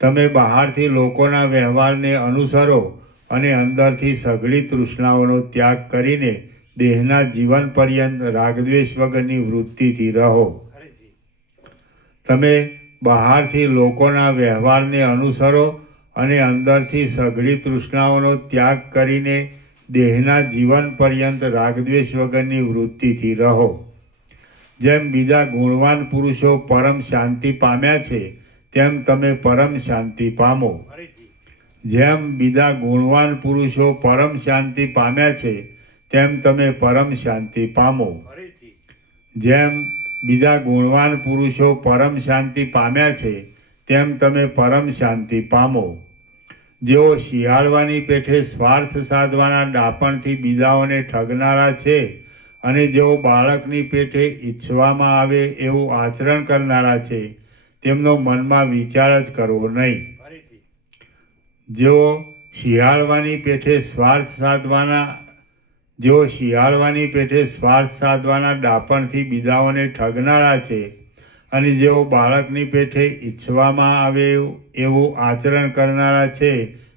તમે બહારથી લોકોના વ્યવહારને અનુસરો અને અંદરથી સઘળી તૃષ્ણાઓનો ત્યાગ કરીને દેહના જીવન પર્યંત રાગદ્વેષ વગરની વૃત્તિથી રહો. તમે બહારથી લોકોના વ્યવહારને અનુસરો અને અંદરથી સઘળી તૃષ્ણાઓનો ત્યાગ કરીને દેહના જીવન પર્યંત રાગદ્વેષ વગરની વૃત્તિથી રહો. જેમ બીજા ગુણવાન પુરુષો પરમ શાંતિ પામ્યા છે તેમ તમે પરમ શાંતિ પામો. જેમ બીજા ગુણવાન પુરુષો પરમ શાંતિ પામ્યા છે તેમ તમે પરમ શાંતિ પામો. ફરીથી જેમ બીજા ગુણવાન પુરુષો પરમ શાંતિ પામ્યા છે તેમ તમે પરમ શાંતિ પામો. જેઓ શિયાળવાની પેઠે સ્વાર્થ સાધવાના ડાપણથી બીજાઓને ઠગનારા છે અને જેઓ બાળકની પેઠે ઈચ્છવામાં આવે એવું આચરણ કરનારા છે તેમનો મનમાં વિચાર જ કરવો નહીં. ફરીથી જેઓ શિયાળવાની પેઠે સ્વાર્થ સાધવાના ડાપણથી બીજાઓને ઠગનારા છે અને જેઓ બાળકની પેઠે ઈચ્છવામાં આવે એવું આચરણ કરનારા છે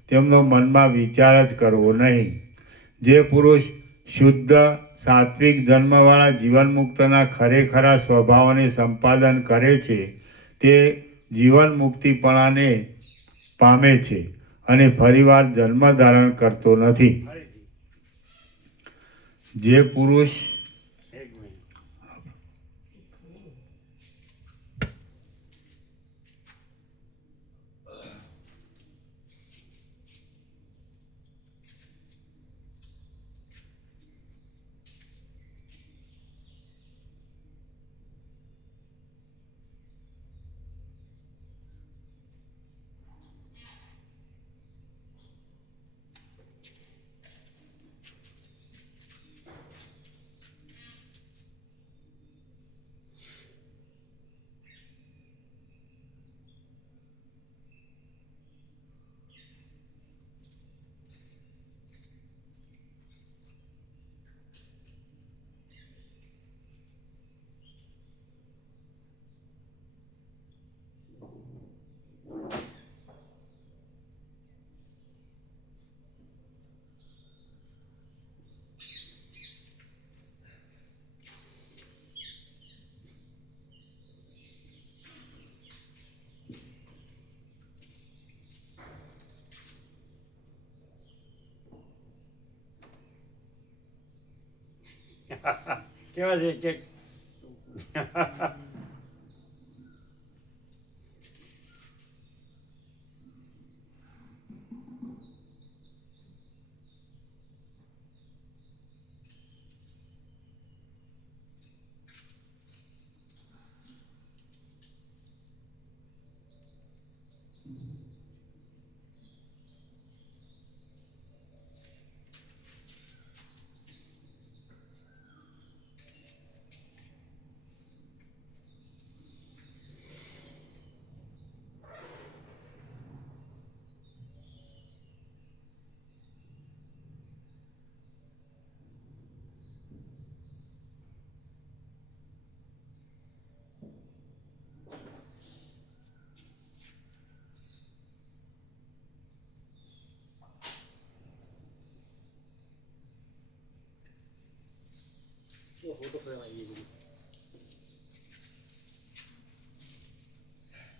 તેમનો મનમાં વિચાર જ કરવો નહીં. જે પુરુષ શુદ્ધ સાત્વિક જન્મવાળા જીવન મુક્તના ખરેખરા સ્વભાવોને સંપાદન કરે છે તે જીવન મુક્તિપણાને પામે છે અને ફરીવાર જન્મ ધારણ કરતો નથી. ફરીથી જે પુરુષ એક મિનિટ કેવા છે કે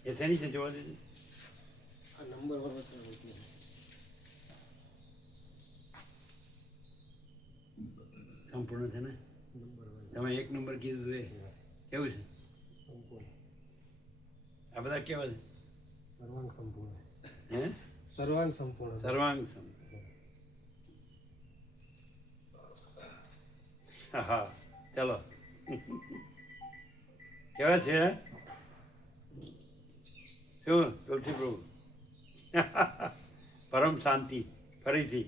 એ શેની છે જોવા દેજો. સંપૂર્ણ છે ને તમે એક નંબર કીધું એ કેવું છે આ બધા કેવા છે સર્વાંગ સંપૂર્ણ હે સર્વાંગ સંપૂર્ણ સર્વાંગ સંપૂર્ણ. હા હા ચાલો કેવા છે શું તુલસી પ્રભુ પરમ શાંતિ ફરીથી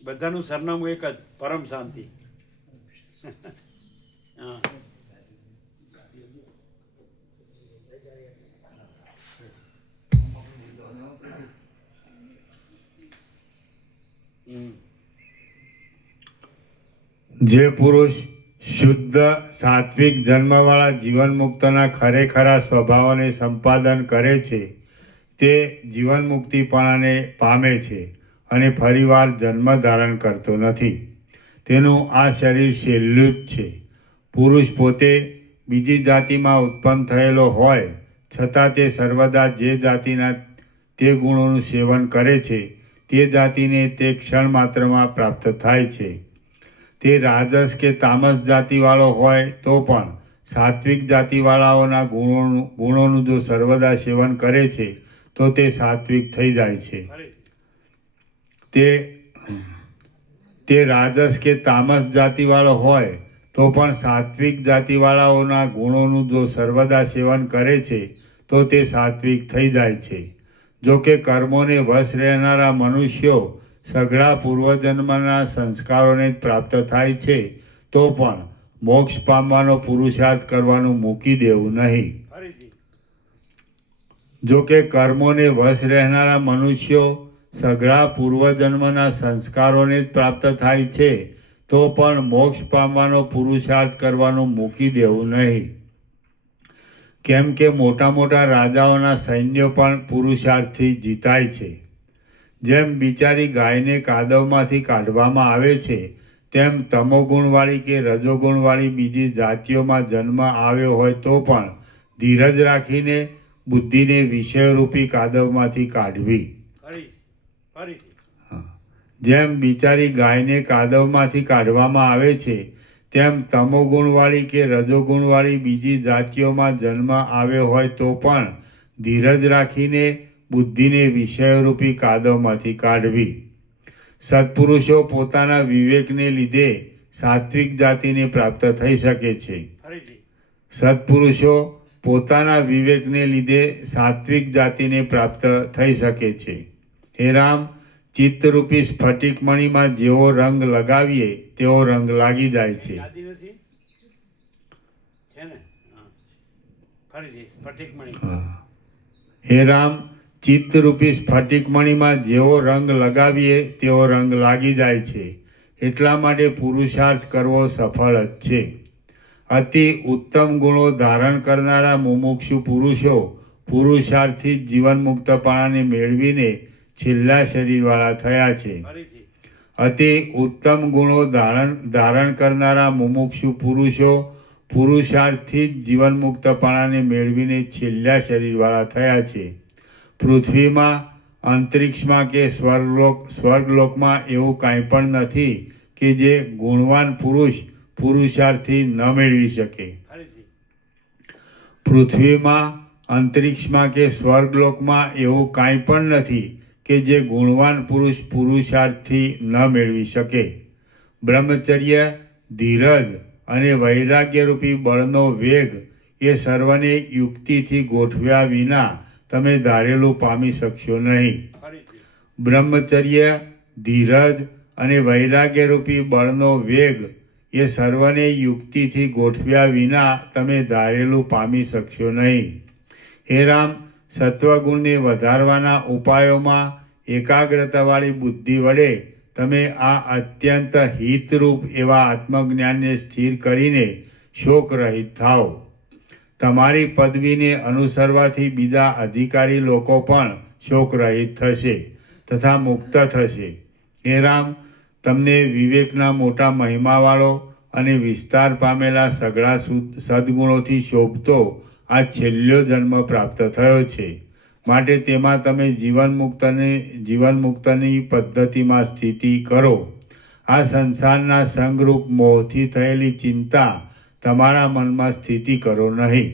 બધાનું સરનામું એક જ પરમ શાંતિ. હા જે પુરુષ શુદ્ધ સાત્વિક જન્મવાળા જીવન મુક્તના ખરેખરા સ્વભાવોને સંપાદન કરે છે તે જીવન મુક્તિપણાને પામે છે અને ફરીવાર જન્મ ધારણ કરતો નથી. તેનું આ શરીર છેલ્લું જ છે. પુરુષ પોતે બીજી જાતિમાં ઉત્પન્ન થયેલો હોય છતાં તે સર્વદા જે જાતિના તે ગુણોનું સેવન કરે છે તે જાતિને તે ક્ષણ માત્રમાં પ્રાપ્ત થાય છે. તે રાજસ કે તામસ જાતિવાળો હોય તો પણ સાત્વિક જાતિવાળાઓના ગુણોનું જો સર્વદા સેવન કરે છે તો તે સાત્વિક થઈ જાય છે. તે રાજસ કે તામસ જાતિવાળો હોય તો પણ સાત્વિક જાતિવાળાઓના ગુણોનું જો સર્વદા સેવન કરે છે તો તે સાત્વિક થઈ જાય છે. જો કે કર્મોને વશ રહેનારા મનુષ્યો સઘળા પૂર્વજન્મના સંસ્કારોને જ પ્રાપ્ત થાય છે તો પણ મોક્ષ પામવાનો પુરુષાર્થ કરવાનું મૂકી દેવું નહીં. જો કે કર્મોને વશ રહેનારા મનુષ્યો સઘળા પૂર્વજન્મના સંસ્કારોને જ પ્રાપ્ત થાય છે તો પણ મોક્ષ પામવાનો પુરુષાર્થ કરવાનું મૂકી દેવું નહીં. કેમ કે મોટા મોટા રાજાઓના સૈન્યો પણ પુરુષાર્થથી જીતાય છે. જેમ બિચારી ગાયને કાદવમાંથી કાઢવામાં આવે છે તેમ તમોગુણવાળી કે રજોગુણવાળી બીજી જાતિઓમાં જન્મ આવ્યો હોય તો પણ ધીરજ રાખીને બુદ્ધિને વિષયરૂપી કાદવમાંથી કાઢવી. જેમ બિચારી ગાયને કાદવમાંથી કાઢવામાં આવે છે તેમ તમોગુણવાળી કે રજોગુણવાળી બીજી જાતિઓમાં જન્મ આવ્યો હોય તો પણ ધીરજ રાખીને બુદ્ધિને વિષયરૂપી કાદવમાંથી કાઢવી. સત્પુરુષો પોતાના વિવેકને લીધે સાત્વિક જાતિને પ્રાપ્ત થઈ શકે છે. સત્પુરુષો પોતાના વિવેકને લીધે સાત્વિક જાતિને પ્રાપ્ત થઈ શકે છે. હે રામ, ચિત્તરૂપી સ્ફટિકમણીમાં જેવો રંગ લગાવીએ તેવો રંગ લાગી જાય છે. હે રામ, ચિત્તરૂપી સ્ફટિકમણીમાં જેવો રંગ લગાવીએ તેવો રંગ લાગી જાય છે. એટલા માટે પુરુષાર્થ કરવો સફળ જ છે. અતિ ઉત્તમ ગુણો ધારણ કરનારા મુમુક્ષુ પુરુષો પુરુષાર્થથી જીવન મુક્તપણાને મેળવીને છેલ્લા શરીરવાળા થયા છે. અતિ ઉત્તમ ગુણો ધારણ કરનારા મુમુક્ષુ પુરુષો પુરુષાર્થથી જ જીવન મુક્તપણાને મેળવીને છેલ્લા શરીરવાળા થયા છે. પૃથ્વીમાં, અંતરિક્ષમાં કે સ્વર્ગલોકમાં એવું કાંઈ પણ નથી કે જે ગુણવાન પુરુષ પુરુષાર્થથી ન મેળવી શકે. પૃથ્વીમાં, અંતરિક્ષમાં કે સ્વર્ગલોકમાં એવું કાંઈ પણ નથી કે જે ગુણવાન પુરુષ પુરુષાર્થથી ન મેળવી શકે. બ્રહ્મચર્ય, ધીરજ અને વૈરાગ્યરૂપી બળનો વેગ એ સર્વને યુક્તિથી ગોઠવ્યા વિના તમે ધારેલું પામી શકશો નહીં. બ્રહ્મચર્ય, ધીરજ અને વૈરાગ્યરૂપી બળનો વેગ એ સર્વને યુક્તિથી ગોઠવ્યા વિના તમે ધારેલું પામી શકશો નહીં. હે રામ, સત્વગુણને વધારવાના ઉપાયોમાં એકાગ્રતાવાળી બુદ્ધિ વડે તમે આ અત્યંત હિતરૂપ એવા આત્મજ્ઞાનને સ્થિર કરીને શોકરહિત થાઓ. તમારી પદવીને અનુસરવાથી બીજા અધિકારી લોકો પણ શોકરહિત થશે તથા મુક્ત થશે. હે રામ, તમને વિવેકના મોટા મહિમાવાળો અને વિસ્તાર પામેલા સઘળા સદ્ગુણોથી શોભતો આ છેલ્લો જન્મ પ્રાપ્ત થયો છે. માટે તેમાં તમે જીવન મુક્તની પદ્ધતિમાં સ્થિતિ કરો. આ સંસારના સંગરૂપ મોહથી થયેલી ચિંતા તમારા મનમાં સ્થિતિ કરો નહીં.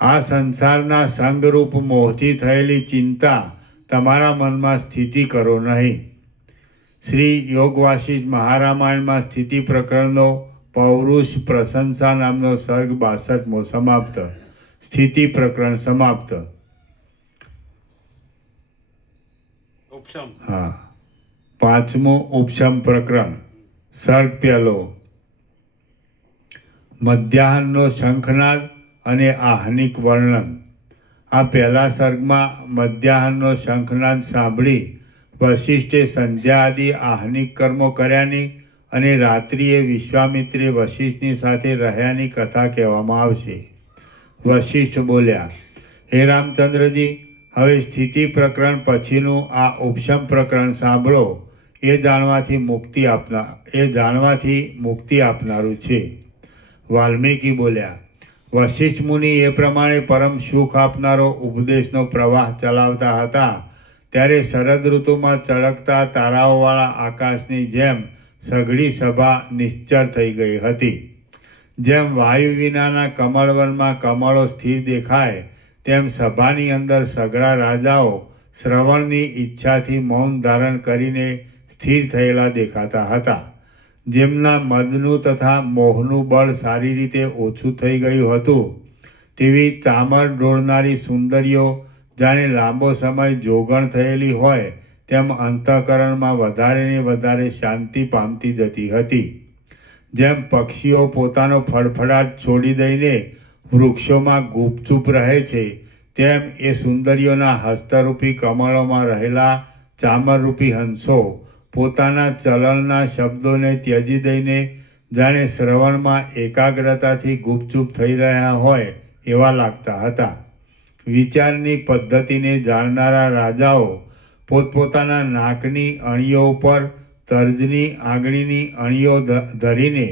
આ સંસારના સંગરૂપ મોહથી થયેલી ચિંતા તમારા મનમાં સ્થિતિ કરો નહીં. શ્રી યોગ વાસિષ્ઠ મહારામાયણમાં સ્થિતિ પ્રકરણનો પૌરુષ પ્રશંસા નામનો સર્ગ 62મો સમાપ્ત. સ્થિતિ પ્રકરણ સમાપ્ત. હા, 5મું ઉપશમ પ્રકરણ. સર્ગ 1. મધ્યાહનનો શંખનાદ અને આહનિક વર્ણન. આ પહેલા સર્ગમાં મધ્યાહનનો શંખનાદ સાંભળી વશિષ્ઠે સંધ્યા આદિ આહનિક કર્મો કર્યાની અને રાત્રિએ વિશ્વામિત્રે વશિષ્ઠની સાથે રહ્યાની કથા કહેવામાં આવશે. વશિષ્ઠ બોલ્યા, હે રામચંદ્રજી, હવે સ્થિતિ પ્રકરણ પછીનું આ ઉપશમ પ્રકરણ સાંભળો. એ જાણવાથી મુક્તિ આપનારું છે. વાલ્મીકી બોલ્યા, વશિષ્ઠ મુનિ એ પ્રમાણે પરમ સુખ આપનારો ઉપદેશનો પ્રવાહ ચલાવતા હતા ત્યારે શરદ ઋતુમાં ચળકતા તારાઓવાળા આકાશની જેમ સઘળી સભા નિશ્ચળ થઈ ગઈ હતી. જેમ વાયુ વિનાના કમળવનમાં કમળો સ્થિર દેખાય તેમ સભાની અંદર સઘળા રાજાઓ શ્રવણની ઈચ્છાથી મૌન ધારણ કરીને સ્થિર થયેલા દેખાતા હતા. જેમના મદનું તથા મોહનું બળ સારી રીતે ઓછું થઈ ગયું હતું તેવી ચામર ડોળનારી સુંદરીઓ જાણે લાંબો સમય જોગણ થયેલી હોય તેમ અંતઃકરણમાં વધારે ને વધારે શાંતિ પામતી જતી હતી. જેમ પક્ષીઓ પોતાનો ફડફડાટ છોડી દઈને વૃક્ષોમાં ગુપચૂપ રહે છે તેમ એ સુંદરીઓના હસ્તરૂપી કમળોમાં રહેલા ચામરરૂપી હંસો પોતાના ચલણના શબ્દોને ત્યજી દઈને જાણે શ્રવણમાં એકાગ્રતાથી ગુપચૂપ થઈ રહ્યા હોય એવા લાગતા હતા. વિચારની પદ્ધતિને જાણનારા રાજાઓ પોતપોતાના નાકની અણીઓ ઉપર તર્જની આંગળીની અણીઓ ધરીને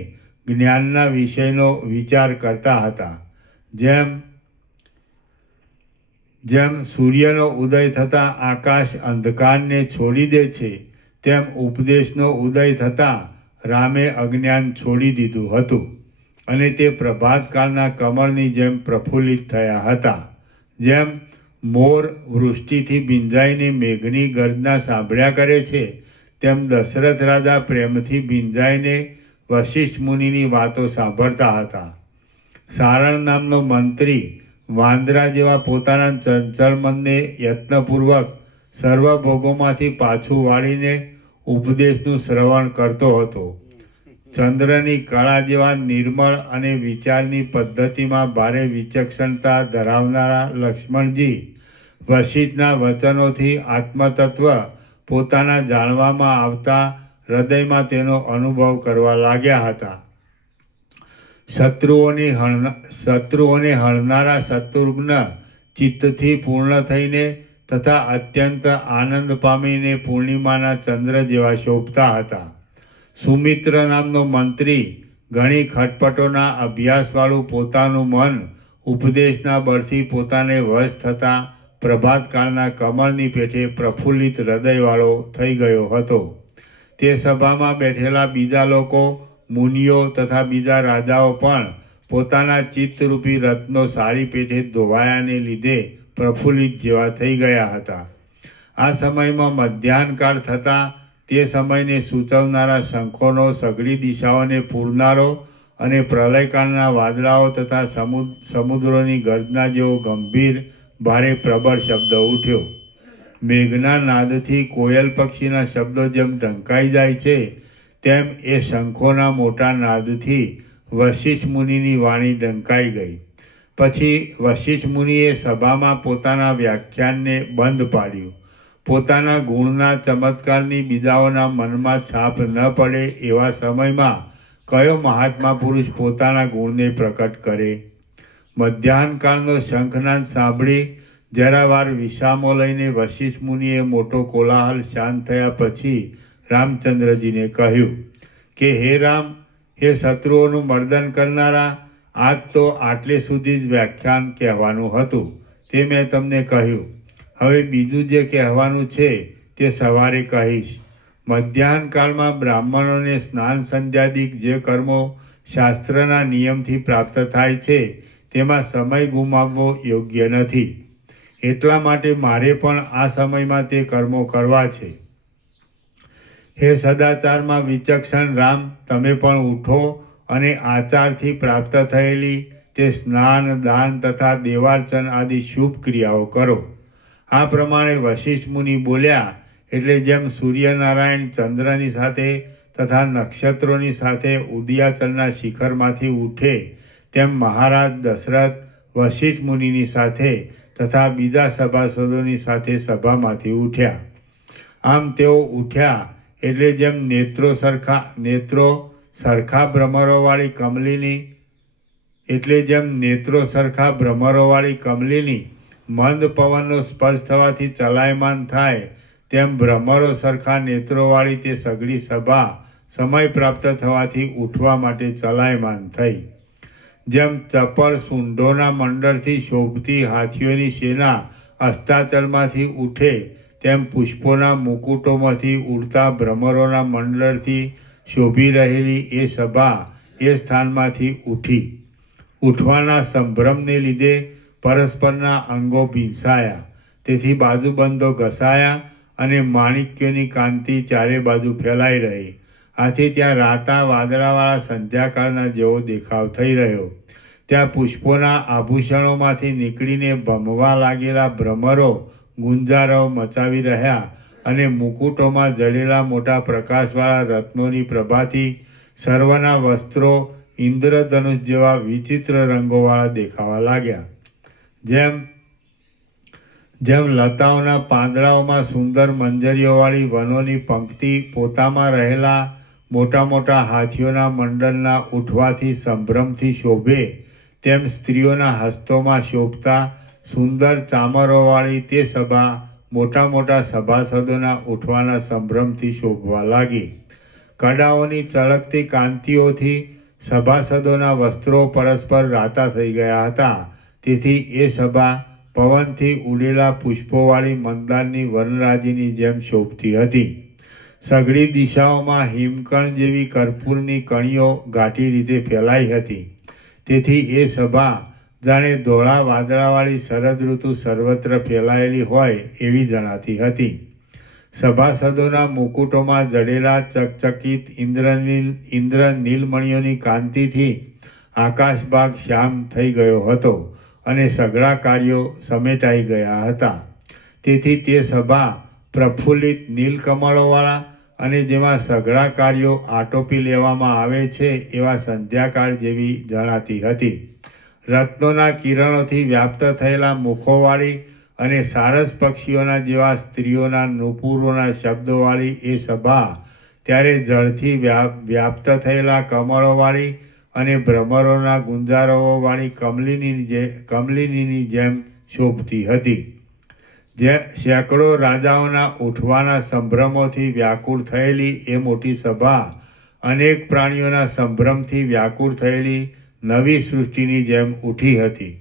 જ્ઞાનના વિષયનો વિચાર કરતા હતા. જેમ સૂર્યનો ઉદય થતાં આકાશ અંધકારને છોડી દે છે તેમ ઉપદેશનો ઉદય થતાં રામે અજ્ઞાન છોડી દીધું હતું અને તે પ્રભાતકાળના કમળની જેમ પ્રફુલ્લિત થયા હતા. જેમ મોર વૃષ્ટિથી ભીંજાઈને મેઘની ગર્જના સાંભળ્યા કરે છે તેમ દશરથ રાજા પ્રેમથી ભીંજાઈને વશિષ્ઠ મુનિની વાતો સાંભળતા હતા. સારણ નામનો મંત્રી વાંદરા જેવા પોતાના ચંચળ મનને યત્નપૂર્વક સર્વ ભોગોમાંથી પાછું વાળીને ઉપદેશનું શ્રવણ કરતો હતો. ચંદ્રની કળા જેવા નિર્મળ અને વિચારની પદ્ધતિમાં ભારે વિચક્ષણતા ધરાવનારા લક્ષ્મણજી વશિષ્ઠના વચનોથી આત્મતત્વ પોતાના જાણવામાં આવતા હૃદયમાં તેનો અનુભવ કરવા લાગ્યા હતા. શત્રુઓને હણનારા શત્રુઘ્ન ચિત્તથી પૂર્ણ થઈને તથા અત્યંત આનંદ પામીને પૂર્ણિમાના ચંદ્ર જેવા શોભતા હતા. સુમિત્ર નામનો મંત્રી ઘણી ખટપટોના અભ્યાસવાળું પોતાનું મન ઉપદેશના બળથી પોતાને વશ થતાં પ્રભાતકાળના કમળની પેઠે પ્રફુલ્લિત હૃદયવાળો થઈ ગયો હતો. તે સભામાં બેઠેલા બીજા લોકો મુનિઓ તથા બીજા રાજાઓ પણ પોતાના ચિત્તરૂપી રત્નો સારી પેઠે ધોવાયાને લીધે પ્રફુલ્લિત જેવા થઈ ગયા હતા. આ સમયમાં મધ્યાહનકાળ થતાં તે સમયને સૂચવનારા શંખોનો સઘળી દિશાઓને પૂરનારો અને પ્રલયકાળના વાદળાઓ તથા સમુદ્રોની ગર્જના જેવો ગંભીર ભારે પ્રબળ શબ્દ ઉઠ્યો. મેઘના નાદથી કોયલ પક્ષીના શબ્દો જેમ ઢંકાઈ જાય છે તેમ એ શંખોના મોટા નાદથી વશિષ્ઠ મુનિની વાણી ઢંકાઈ ગઈ. પછી વશિષ્ઠ મુનિએ સભામાં પોતાના વ્યાખ્યાનને બંધ પાડ્યું. પોતાના ગુણના ચમત્કારની બીજાઓના મનમાં છાપ ન પડે એવા સમયમાં કયો મહાત્મા પુરુષ પોતાના ગુણને પ્રકટ કરે? મધ્યાહનકાળનો શંખનાદ સાંભળી જરાવાર વિસામો લઈને વશિષ્ઠ મુનિએ મોટો કોલાહલ શાંત થયા પછી રામચંદ્રજીને કહ્યું કે હે રામ, હે શત્રુઓનું મર્દન કરનારા, આજ તો આટલે સુધી જ વ્યાખ્યાન કહેવાનું હતું તે મેં તમને કહ્યું. હવે બીજું જે કહેવાનું છે તે સવારે કહીશ. મધ્યાહન કાળમાં બ્રાહ્મણોને સ્નાન સંધ્યાદિક જે કર્મો શાસ્ત્રના નિયમથી પ્રાપ્ત થાય છે તેમાં સમય ગુમાવવો યોગ્ય નથી. એટલા માટે મારે પણ આ સમયમાં તે કર્મો કરવા છે. હે સદાચારમાં વિચક્ષણ રામ, તમે પણ ઉઠો અને આચારથી પ્રાપ્ત થયેલી તે સ્નાન, દાન તથા દેવાર્ચન આદિ શુભ ક્રિયાઓ કરો. આ પ્રમાણે વશિષ્ઠ મુનિ બોલ્યા એટલે જેમ સૂર્યનારાયણ ચંદ્રની સાથે તથા નક્ષત્રોની સાથે ઉદયાચલના શિખરમાંથી ઉઠે તેમ મહારાજ દશરથ વશિષ્ઠ મુનિની સાથે તથા બીજા સભાસદોની સાથે સભામાંથી ઉઠ્યા. આમ તેઓ ઉઠ્યા એટલે જેમ નેત્રો સરખા ભ્રમરોવાળી કમલીની મંદ પવનનો સ્પર્શ થવાથી ચલાયમાન થાય તેમ ભ્રમરો સરખા નેત્રોવાળી તે સઘળી સભા સમય પ્રાપ્ત થવાથી ઉઠવા માટે ચલાયમાન થઈ. જેમ ચપળ સૂંઢોના મંડળથી શોભતી હાથીઓની સેના અસ્તાચલમાંથી ઉઠે તેમ પુષ્પોના મુકુટોમાંથી ઉડતા ભ્રમરોના મંડળથી શોભી રહેલી એ સભા એ સ્થાનમાંથી ઉઠવાના સંભ્રમને લીધે પરસ્પરના અંગો ભીંસાયા. તેથી બાજુબંધો ઘસાયા અને માણિક્યોની કાંતિ ચારે બાજુ ફેલાઈ રહી. આથી ત્યાં રાતા વાદળાવાળા સંધ્યાકાળના જેવો દેખાવ થઈ રહ્યો. ત્યાં પુષ્પોના આભૂષણોમાંથી નીકળીને ભમવા લાગેલા ભ્રમરો ગુંજારો મચાવી રહ્યા અને મુકુટોમાં જડેલા મોટા પ્રકાશવાળા રત્નોની પ્રભાથી સર્વના વસ્ત્રો ઇન્દ્રધનુષ જેવા વિચિત્ર રંગોવાળા દેખાવા લાગ્યા. જેમ લતાઓના પાંદડાઓમાં સુંદર મંજરીઓવાળી વનોની પંક્તિ પોતામાં રહેલા મોટા મોટા હાથીઓના મંડળના ઉઠવાથી સંભ્રમથી શોભે, તેમ સ્ત્રીઓના હસ્તોમાં શોભતા સુંદર ચામરોવાળી તે સભા મોટા મોટા સભાસદોના ઉઠવાના સંભ્રમથી શોભવા લાગી. કડાઓની ચળકતી કાંતિઓથી સભાસદોના વસ્ત્રો પરસ્પર રાતા થઈ ગયા હતા. તેથી એ સભા પવનથી ઉડેલા પુષ્પોવાળી મંદારની વનરાજીની જેમ શોભતી હતી. સઘળી દિશાઓમાં હિમકણ જેવી કર્પૂરની કણીઓ ઘાટી રીતે ફેલાઈ હતી. તેથી એ સભા જાણે ધોળા વાદળાવાળી શરદ ઋતુ સર્વત્ર ફેલાયેલી હોય એવી જણાતી હતી. સભાસદોના મુકુટોમાં જડેલા ચકચકિત ઇન્દ્રનીલમણીઓની કાંતિથી આકાશભાગ શ્યામ થઈ ગયો હતો અને સઘળા કાર્યો સમેટાઈ ગયા હતા. તેથી તે સભા પ્રફુલ્લિત નીલકમળોવાળા અને જેમાં સઘળા કાર્યો આટોપી લેવામાં આવે છે એવા સંધ્યાકાળ જેવી જણાતી હતી. રત્નોના કિરણોથી વ્યાપ્ત થયેલા મુખોવાળી અને સારસ પક્ષીઓના જેવા સ્ત્રીઓના નુપુરોના શબ્દોવાળી એ સભા ત્યારે જળથી વ્યાપ્ત થયેલા કમળોવાળી અને ભ્રમરોના ગુંજારોવાળી કમલિનીની જેમ શોભતી હતી. જે સેંકડો રાજાઓના ઉઠવાના સંભ્રમોથી વ્યાકુળ થયેલી એ મોટી સભા અનેક પ્રાણીઓના સંભ્રમથી વ્યાકુળ થયેલી નવી સૃષ્ટિની જેમ ઉઠી હતી.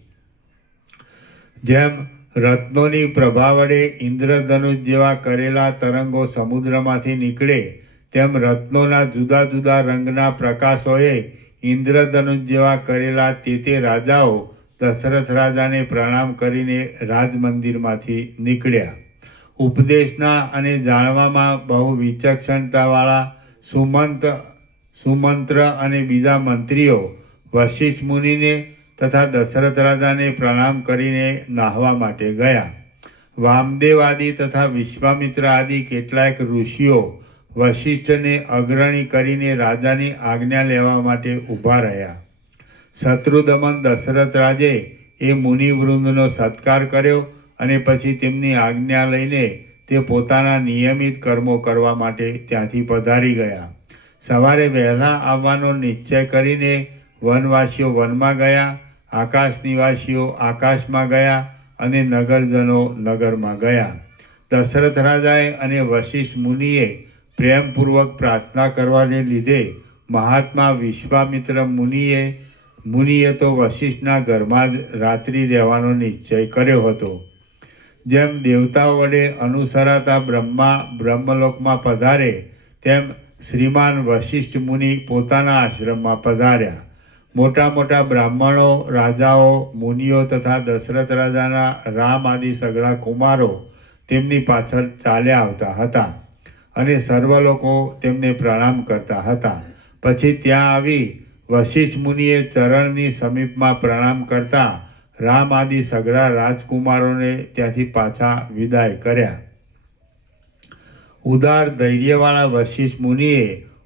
જેમ રત્નોની પ્રભા વડે ઇન્દ્રધનુષ જેવા કરેલા તરંગો સમુદ્રમાંથી નીકળે, તેમ રત્નોના જુદા જુદા રંગના પ્રકાશોએ ઇન્દ્રધનુષ જેવા કરેલા તે રાજાઓ દશરથ રાજાને પ્રણામ કરીને રાજમંદિરમાંથી નીકળ્યા. ઉપદેશના અને જાણવામાં બહુ વિચક્ષણતાવાળા સુમંત્ર અને બીજા મંત્રીઓ વશિષ્ઠ મુનિને તથા દશરથ રાજાને પ્રણામ કરીને નાહવા માટે ગયા. વામદેવ આદિ તથા વિશ્વામિત્ર આદિ કેટલાક ઋષિઓ વશિષ્ઠને અગ્રણી કરીને રાજાની આજ્ઞા લેવા માટે ઊભા રહ્યા. શત્રુદમન દશરથ રાજે એ મુનિવૃંદનો સત્કાર કર્યો અને પછી તેમની આજ્ઞા લઈને તે પોતાના નિયમિત કર્મો કરવા માટે ત્યાંથી પધારી ગયા. સવારે વહેલા આવવાનો નિશ્ચય કરીને વનવાસીઓ વનમાં ગયા, આકાશ નિવાસીઓ આકાશમાં ગયા અને નગરજનો નગરમાં ગયા. દશરથ રાજાએ અને વશિષ્ઠ મુનિએ પ્રેમપૂર્વક પ્રાર્થના કરવાને લીધે મહાત્મા વિશ્વામિત્ર મુનિએ તો વશિષ્ઠના ઘરમાં જ રાત્રિ રહેવાનો નિશ્ચય કર્યો હતો. જેમ દેવતાઓ વડે અનુસરાતા બ્રહ્મા બ્રહ્મલોકમાં પધારે, તેમ શ્રીમાન વશિષ્ઠ મુનિ પોતાના આશ્રમમાં પધાર્યા. મોટા મોટા બ્રાહ્મણો, રાજાઓ, મુનિઓ તથા દશરથ રાજાના રામ આદિ સઘળા કુમારો તેમની પાછળ ચાલ્યા આવતા હતા અને સર્વ લોકો તેમને પ્રણામ કરતા હતા. પછી ત્યાં આવી વશિષ્ઠ મુનિએ ચરણની સમીપમાં પ્રણામ કરતા રામ આદિ સઘળા રાજકુમારોને ત્યાંથી પાછા વિદાય કર્યા. ઉદાર ધૈર્યવાળા વશિષ્ઠ મુનિએ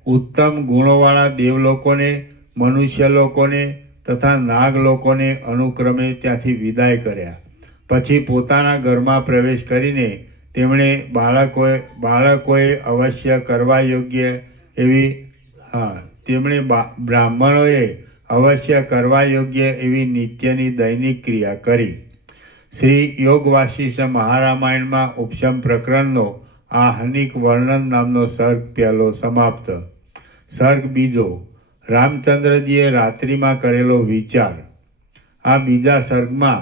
ઉત્તમ ગુણોવાળા દેવલોકોને, મનુષ્ય લોકોને તથા નાગ લોકોને અનુક્રમે ત્યાંથી વિદાય કર્યા. પછી પોતાના ઘરમાં પ્રવેશ કરીને તેમણે બાળકોએ અવશ્ય કરવા યોગ્ય એવી બ્રાહ્મણોએ અવશ્ય કરવા યોગ્ય એવી નિત્યની દૈનિક ક્રિયા કરી. શ્રી યોગ વાસિષ્ઠ મહારામાયણમાં ઉપશમ પ્રકરણનો આ હનિક વર્ણન નામનો સર્ગ પહેલો સમાપ્ત. સર્ગ બીજો, રામચંદ્રજીએ રાત્રિમાં કરેલો વિચાર. આ બીજા સર્ગમાં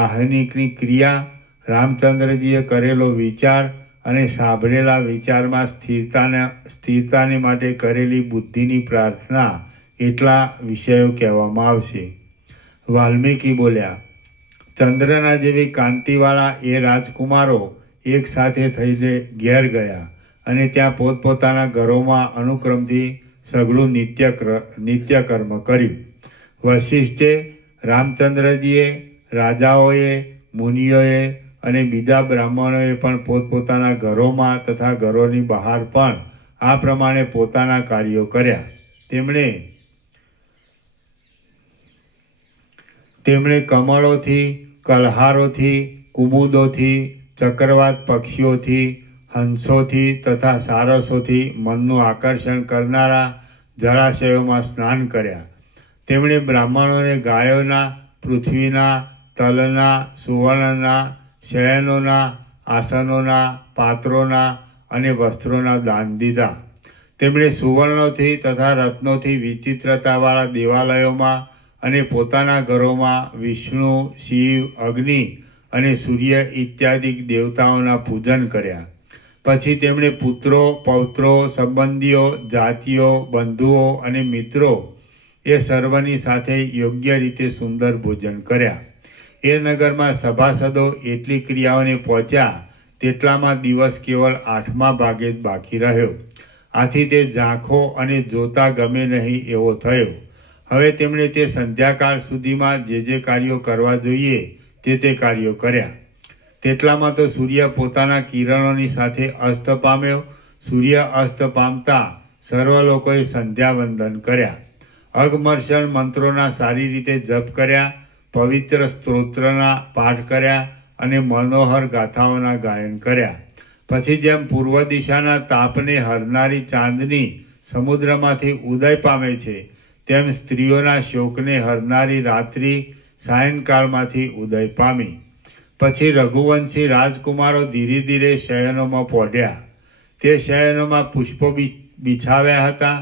આહનિકની ક્રિયા રામચંદ્રજીએ કરેલો વિચાર અને સાંભળેલા વિચારમાં સ્થિરતાને માટે કરેલી બુદ્ધિની પ્રાર્થના એટલા વિષયો કહેવામાં આવશે. વાલ્મીકી બોલ્યા, ચંદ્રના જેવી કાંતિવાળા એ રાજકુમારો એક સાથે થઈને ઘેર ગયા અને ત્યાં પોતપોતાના ઘરોમાં અનુક્રમથી સઘળું નિત્યકર્મ કર્યું. વશિષ્ઠે, રામચંદ્રજીએ, રાજાઓએ, મુનિઓએ અને બીજા બ્રાહ્મણોએ પણ પોતપોતાના ઘરોમાં તથા ઘરોની બહાર પણ આ પ્રમાણે પોતાના કાર્યો કર્યા. તેમણે કમળોથી, કલહારોથી, કુમુદોથી, ચક્રવાત પક્ષીઓથી, હંસોથી તથા સારસોથી મનનું આકર્ષણ કરનારા જળાશયોમાં સ્નાન કર્યા. તેમણે બ્રાહ્મણોને ગાયોના, પૃથ્વીના, તલના, સુવર્ણના, શયનોના, આસનોના, પાત્રોના અને વસ્ત્રોના દાન દીધા. તેમણે સુવર્ણોથી તથા રત્નોથી વિચિત્રતાવાળા દેવાલયોમાં અને પોતાના ઘરોમાં વિષ્ણુ, શિવ, અગ્નિ અને સૂર્ય ઇત્યાદિ દેવતાઓના પૂજન કર્યા. પછી તેમણે પુત્રો, પૌત્રો, સંબંધીઓ, જાતિઓ, બંધુઓ અને મિત્રો એ સર્વની સાથે યોગ્ય રીતે સુંદર ભોજન કર્યા. એ નગરમાં સભાસદો એટલી ક્રિયાઓને પહોંચ્યા તેટલામાં દિવસ કેવળ 8મા ભાગે જ બાકી રહ્યો. આથી તે ઝાંખો અને જોતા ગમે નહીં એવો થયો. હવે તેમણે તે સંધ્યાકાળ સુધીમાં જે કાર્યો કરવા જોઈએ તે કાર્યો કર્યા. તેટલામાં તો સૂર્ય પોતાના કિરણોની સાથે અસ્ત પામ્યો. સૂર્ય અસ્ત પામતા સર્વ લોકોએ સંધ્યાવંદન કર્યા. અગમર્ષણ મંત્રોના સારી રીતે જપ કર્યા, પવિત્ર સ્તોત્રના પાઠ કર્યા અને મનોહર ગાથાઓના ગાયન કર્યા. પછી જેમ પૂર્વ દિશાના તાપને હરનારી ચાંદની સમુદ્રમાંથી ઉદય પામે છે, તેમ સ્ત્રીઓના શોકને હરનારી રાત્રિ સાયંકાળમાંથી ઉદય પામી. પછી રઘુવંશી રાજકુમારો ધીરે ધીરે શયનોમાં પહોંચ્યા. તે શયનોમાં પુષ્પો બિછાવ્યા હતા,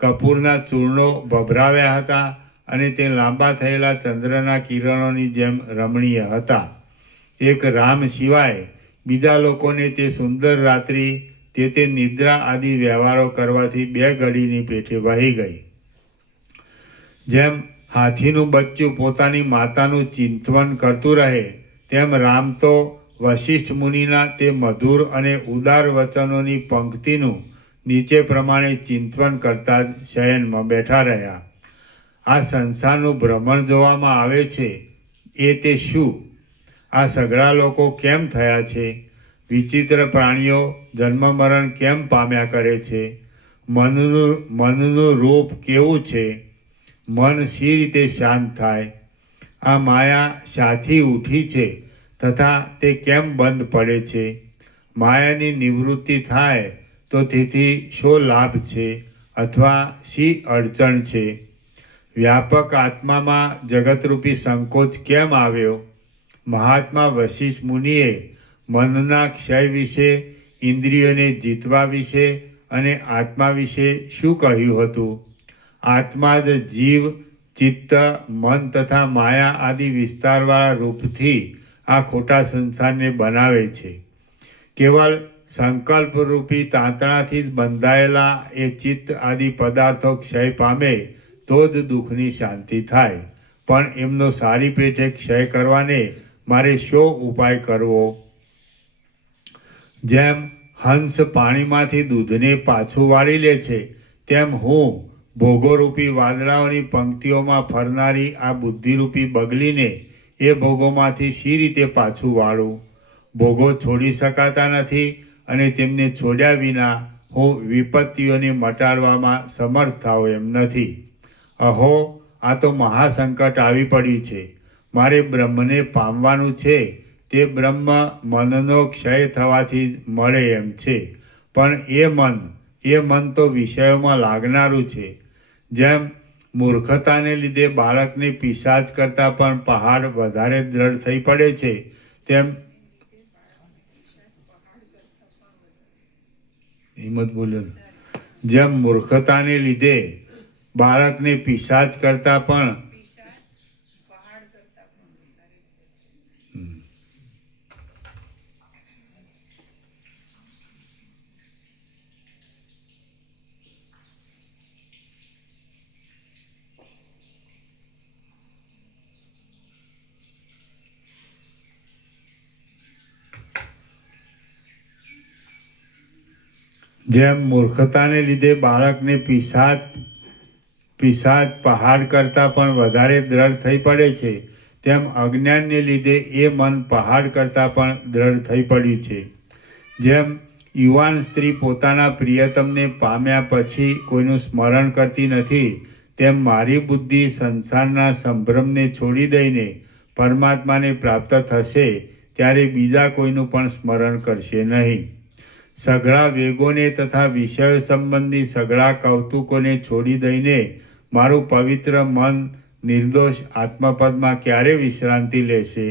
કપૂરના ચૂર્ણો ભભરાવ્યા હતા અને તે લાંબા થયેલા ચંદ્રના કિરણોની જેમ રમણીય હતા. એક રામ સિવાય બીજા લોકોને તે સુંદર રાત્રિ તે નિદ્રા આદિ વ્યવહારો કરવાથી 2 ઘડીની પેઠે વહી ગઈ. જેમ હાથીનું બચ્ચું પોતાની માતાનું ચિંતવન કરતું રહે, તેમ રામ તો વશિષ્ઠ મુનિના તે મધુર અને ઉદાર વચનોની પંક્તિનું નીચે પ્રમાણે ચિંતવન કરતા જ શયનમાં બેઠા રહ્યા. આ સંસારનું ભ્રમણ જોવામાં આવે છે તે શું? આ સઘળા લોકો કેમ થયા છે? વિચિત્ર પ્રાણીઓ જન્મ મરણ કેમ પામ્યા કરે છે? મનનું રૂપ કેવું છે? મન સી રીતે શાંત થાય? આ માયા શાથી ઉઠી છે તથા તે કેમ બંધ પડે છે? માયાની નિવૃત્તિ થાય તો તેથી શો લાભ છે અથવા શી અડચણ છે? વ્યાપક આત્મામાં જગતરૂપી સંકોચ કેમ આવ્યો? મહાત્મા વશિષ્ઠ મુનિએ મનના ક્ષય વિશે, ઇન્દ્રિયોને જીતવા વિશે અને આત્મા વિશે શું કહ્યું હતું? આત્મા જ જીવ, ચિત્ત, મન તથા માયા આદિ વિસ્તારવાળા રૂપથી આ ખોટા સંસારને બનાવે છે. કેવળ સંકલ્પરૂપી તાંતણાથી જ બંધાયેલા એ ચિત્ત આદિ પદાર્થો ક્ષય પામે તો જ દુઃખની શાંતિ થાય. પણ એમનો સારી પેઠે ક્ષય કરવાને મારે શો ઉપાય કરવો? જેમ હંસ પાણીમાંથી દૂધને પાછું વાળી લે છે, તેમ હું ભોગોરૂપી વાદળાઓની પંક્તિઓમાં ફરનારી આ બુદ્ધિરૂપી બગલીને એ ભોગોમાંથી શી રીતે પાછું વાળું? ભોગો છોડી શકાતા નથી અને તેમને છોડ્યા વિના હું વિપત્તિઓને મટાડવામાં સમર્થ થાવ એમ નથી. અહો, આ તો મહાસંકટ આવી પડ્યું છે. મારે બ્રહ્મને પામવાનું છે. તે બ્રહ્મ મનનો ક્ષય થવાથી મળે એમ છે. પણ એ મન તો વિષયોમાં લાગનારું છે. જેમ મૂર્ખતાને લીધે બાળકને પિશાચ કરતાં પણ પહાડ વધારે દ્રઢ થઈ પડે છે, તેમ હિંમત બોલ્યો. જેમ મૂર્ખતાને લીધે બાળકને પિશાચ કરતાં પણ જેમ મૂર્ખતાને લીધે બાળકને પીસાદ પહાડ કરતાં પણ વધારે દ્રઢ થઈ પડે છે, તેમ અજ્ઞાનને લીધે એ મન પહાડ કરતાં પણ દ્રઢ થઈ પડ્યું છે. જેમ યુવાન સ્ત્રી પોતાના પ્રિયતમને પામ્યા પછી કોઈનું સ્મરણ કરતી નથી, તેમ મારી બુદ્ધિ સંસારના સંભ્રમને છોડી દઈને પરમાત્માને પ્રાપ્ત થશે ત્યારે બીજા કોઈનું પણ સ્મરણ કરશે નહીં. સઘળા વેગોને તથા વિષય સંબંધી સઘળા કૌતુકોને છોડી દઈને મારું પવિત્ર મન નિર્દોષ આત્મપદમાં ક્યારે વિશ્રાંતિ લેશે?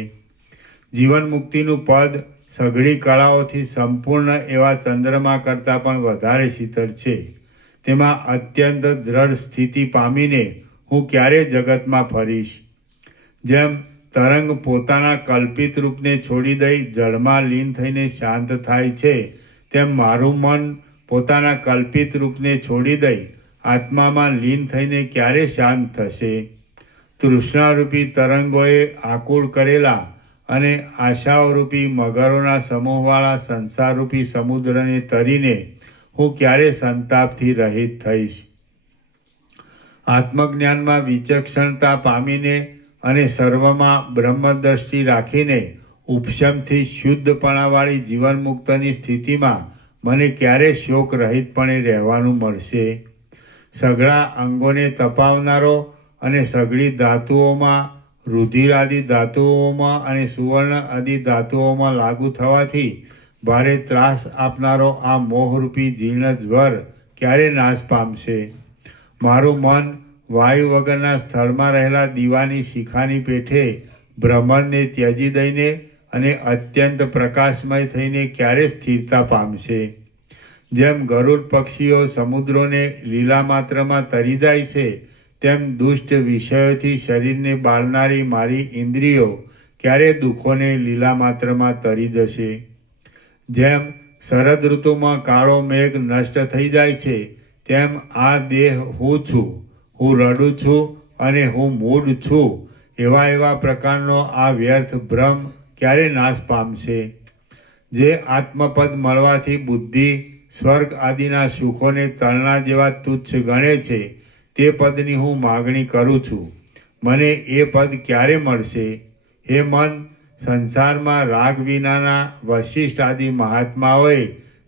જીવન મુક્તિનું પદ સઘળી કળાઓથી સંપૂર્ણ એવા ચંદ્રમા કરતાં પણ વધારે શીતળ છે. તેમાં અત્યંત દ્રઢ સ્થિતિ પામીને હું ક્યારે જગતમાં ફરીશ? જેમ તરંગ પોતાના કલ્પિત રૂપને છોડી દઈ જળમાં લીન થઈને શાંત થાય છે, તેમ મારું મન પોતાના કલ્પિત રૂપને છોડી દઈ આત્મામાં લીન થઈને ક્યારે શાંત થશે? તૃષ્ણારૂપી તરંગોએ આકુળ કરેલા અને આશાઓરૂપી મગરોના સમૂહવાળા સંસારરૂપી સમુદ્રને તરીને હું ક્યારે સંતાપથી રહિત થઈશ? આત્મજ્ઞાનમાં વિચક્ષણતા પામીને અને સર્વમાં બ્રહ્મદ્રષ્ટિ રાખીને ઉપશમથી શુદ્ધપણાવાળી જીવન મુક્તની સ્થિતિમાં મને ક્યારે શોક રહિતપણે રહેવાનું મળશે? સઘળા અંગોને તપાવનારો અને સઘળી ધાતુઓમાં રુધિર આદિ ધાતુઓમાં અને સુવર્ણ આદિ ધાતુઓમાં લાગુ થવાથી ભારે ત્રાસ આપનારો આ મોહરૂપી જીર્ણ જ્વર ક્યારે નાશ પામશે? મારું મન વાયુ વગરના સ્થળમાં રહેલા દીવાની શિખાની પેઠે ભ્રમણને ત્યજી દઈને અને અત્યંત પ્રકાશમય થઈને ક્યારે સ્થિરતા પામશે? જેમ ગરુડ પક્ષીઓ સમુદ્રોને લીલા માત્રમાં તરી જાય છે, તેમ દુષ્ટ વિષયોથી શરીરને બાળનારી મારી ઇન્દ્રિયો ક્યારે દુઃખોને લીલા માત્રમાં તરી જશે? જેમ શરદ ઋતુમાં કાળો મેઘ નષ્ટ થઈ જાય છે, તેમ આ દેહ હું છું, હું રડું છું અને હું મૂઢ છું એવા પ્રકારનો આ વ્યર્થ ભ્રમ ક્યારે નાશ પામશે? જે આત્મપદ મળવાથી બુદ્ધિ સ્વર્ગ આદિના સુખોને તલના જેવા તુચ્છ ગણે છે, તે પદની હું માગણી કરું છું. મને એ પદ ક્યારે મળશે? હે મન, સંસારમાં રાગ વિનાના વશિષ્ઠ આદિ મહાત્માઓએ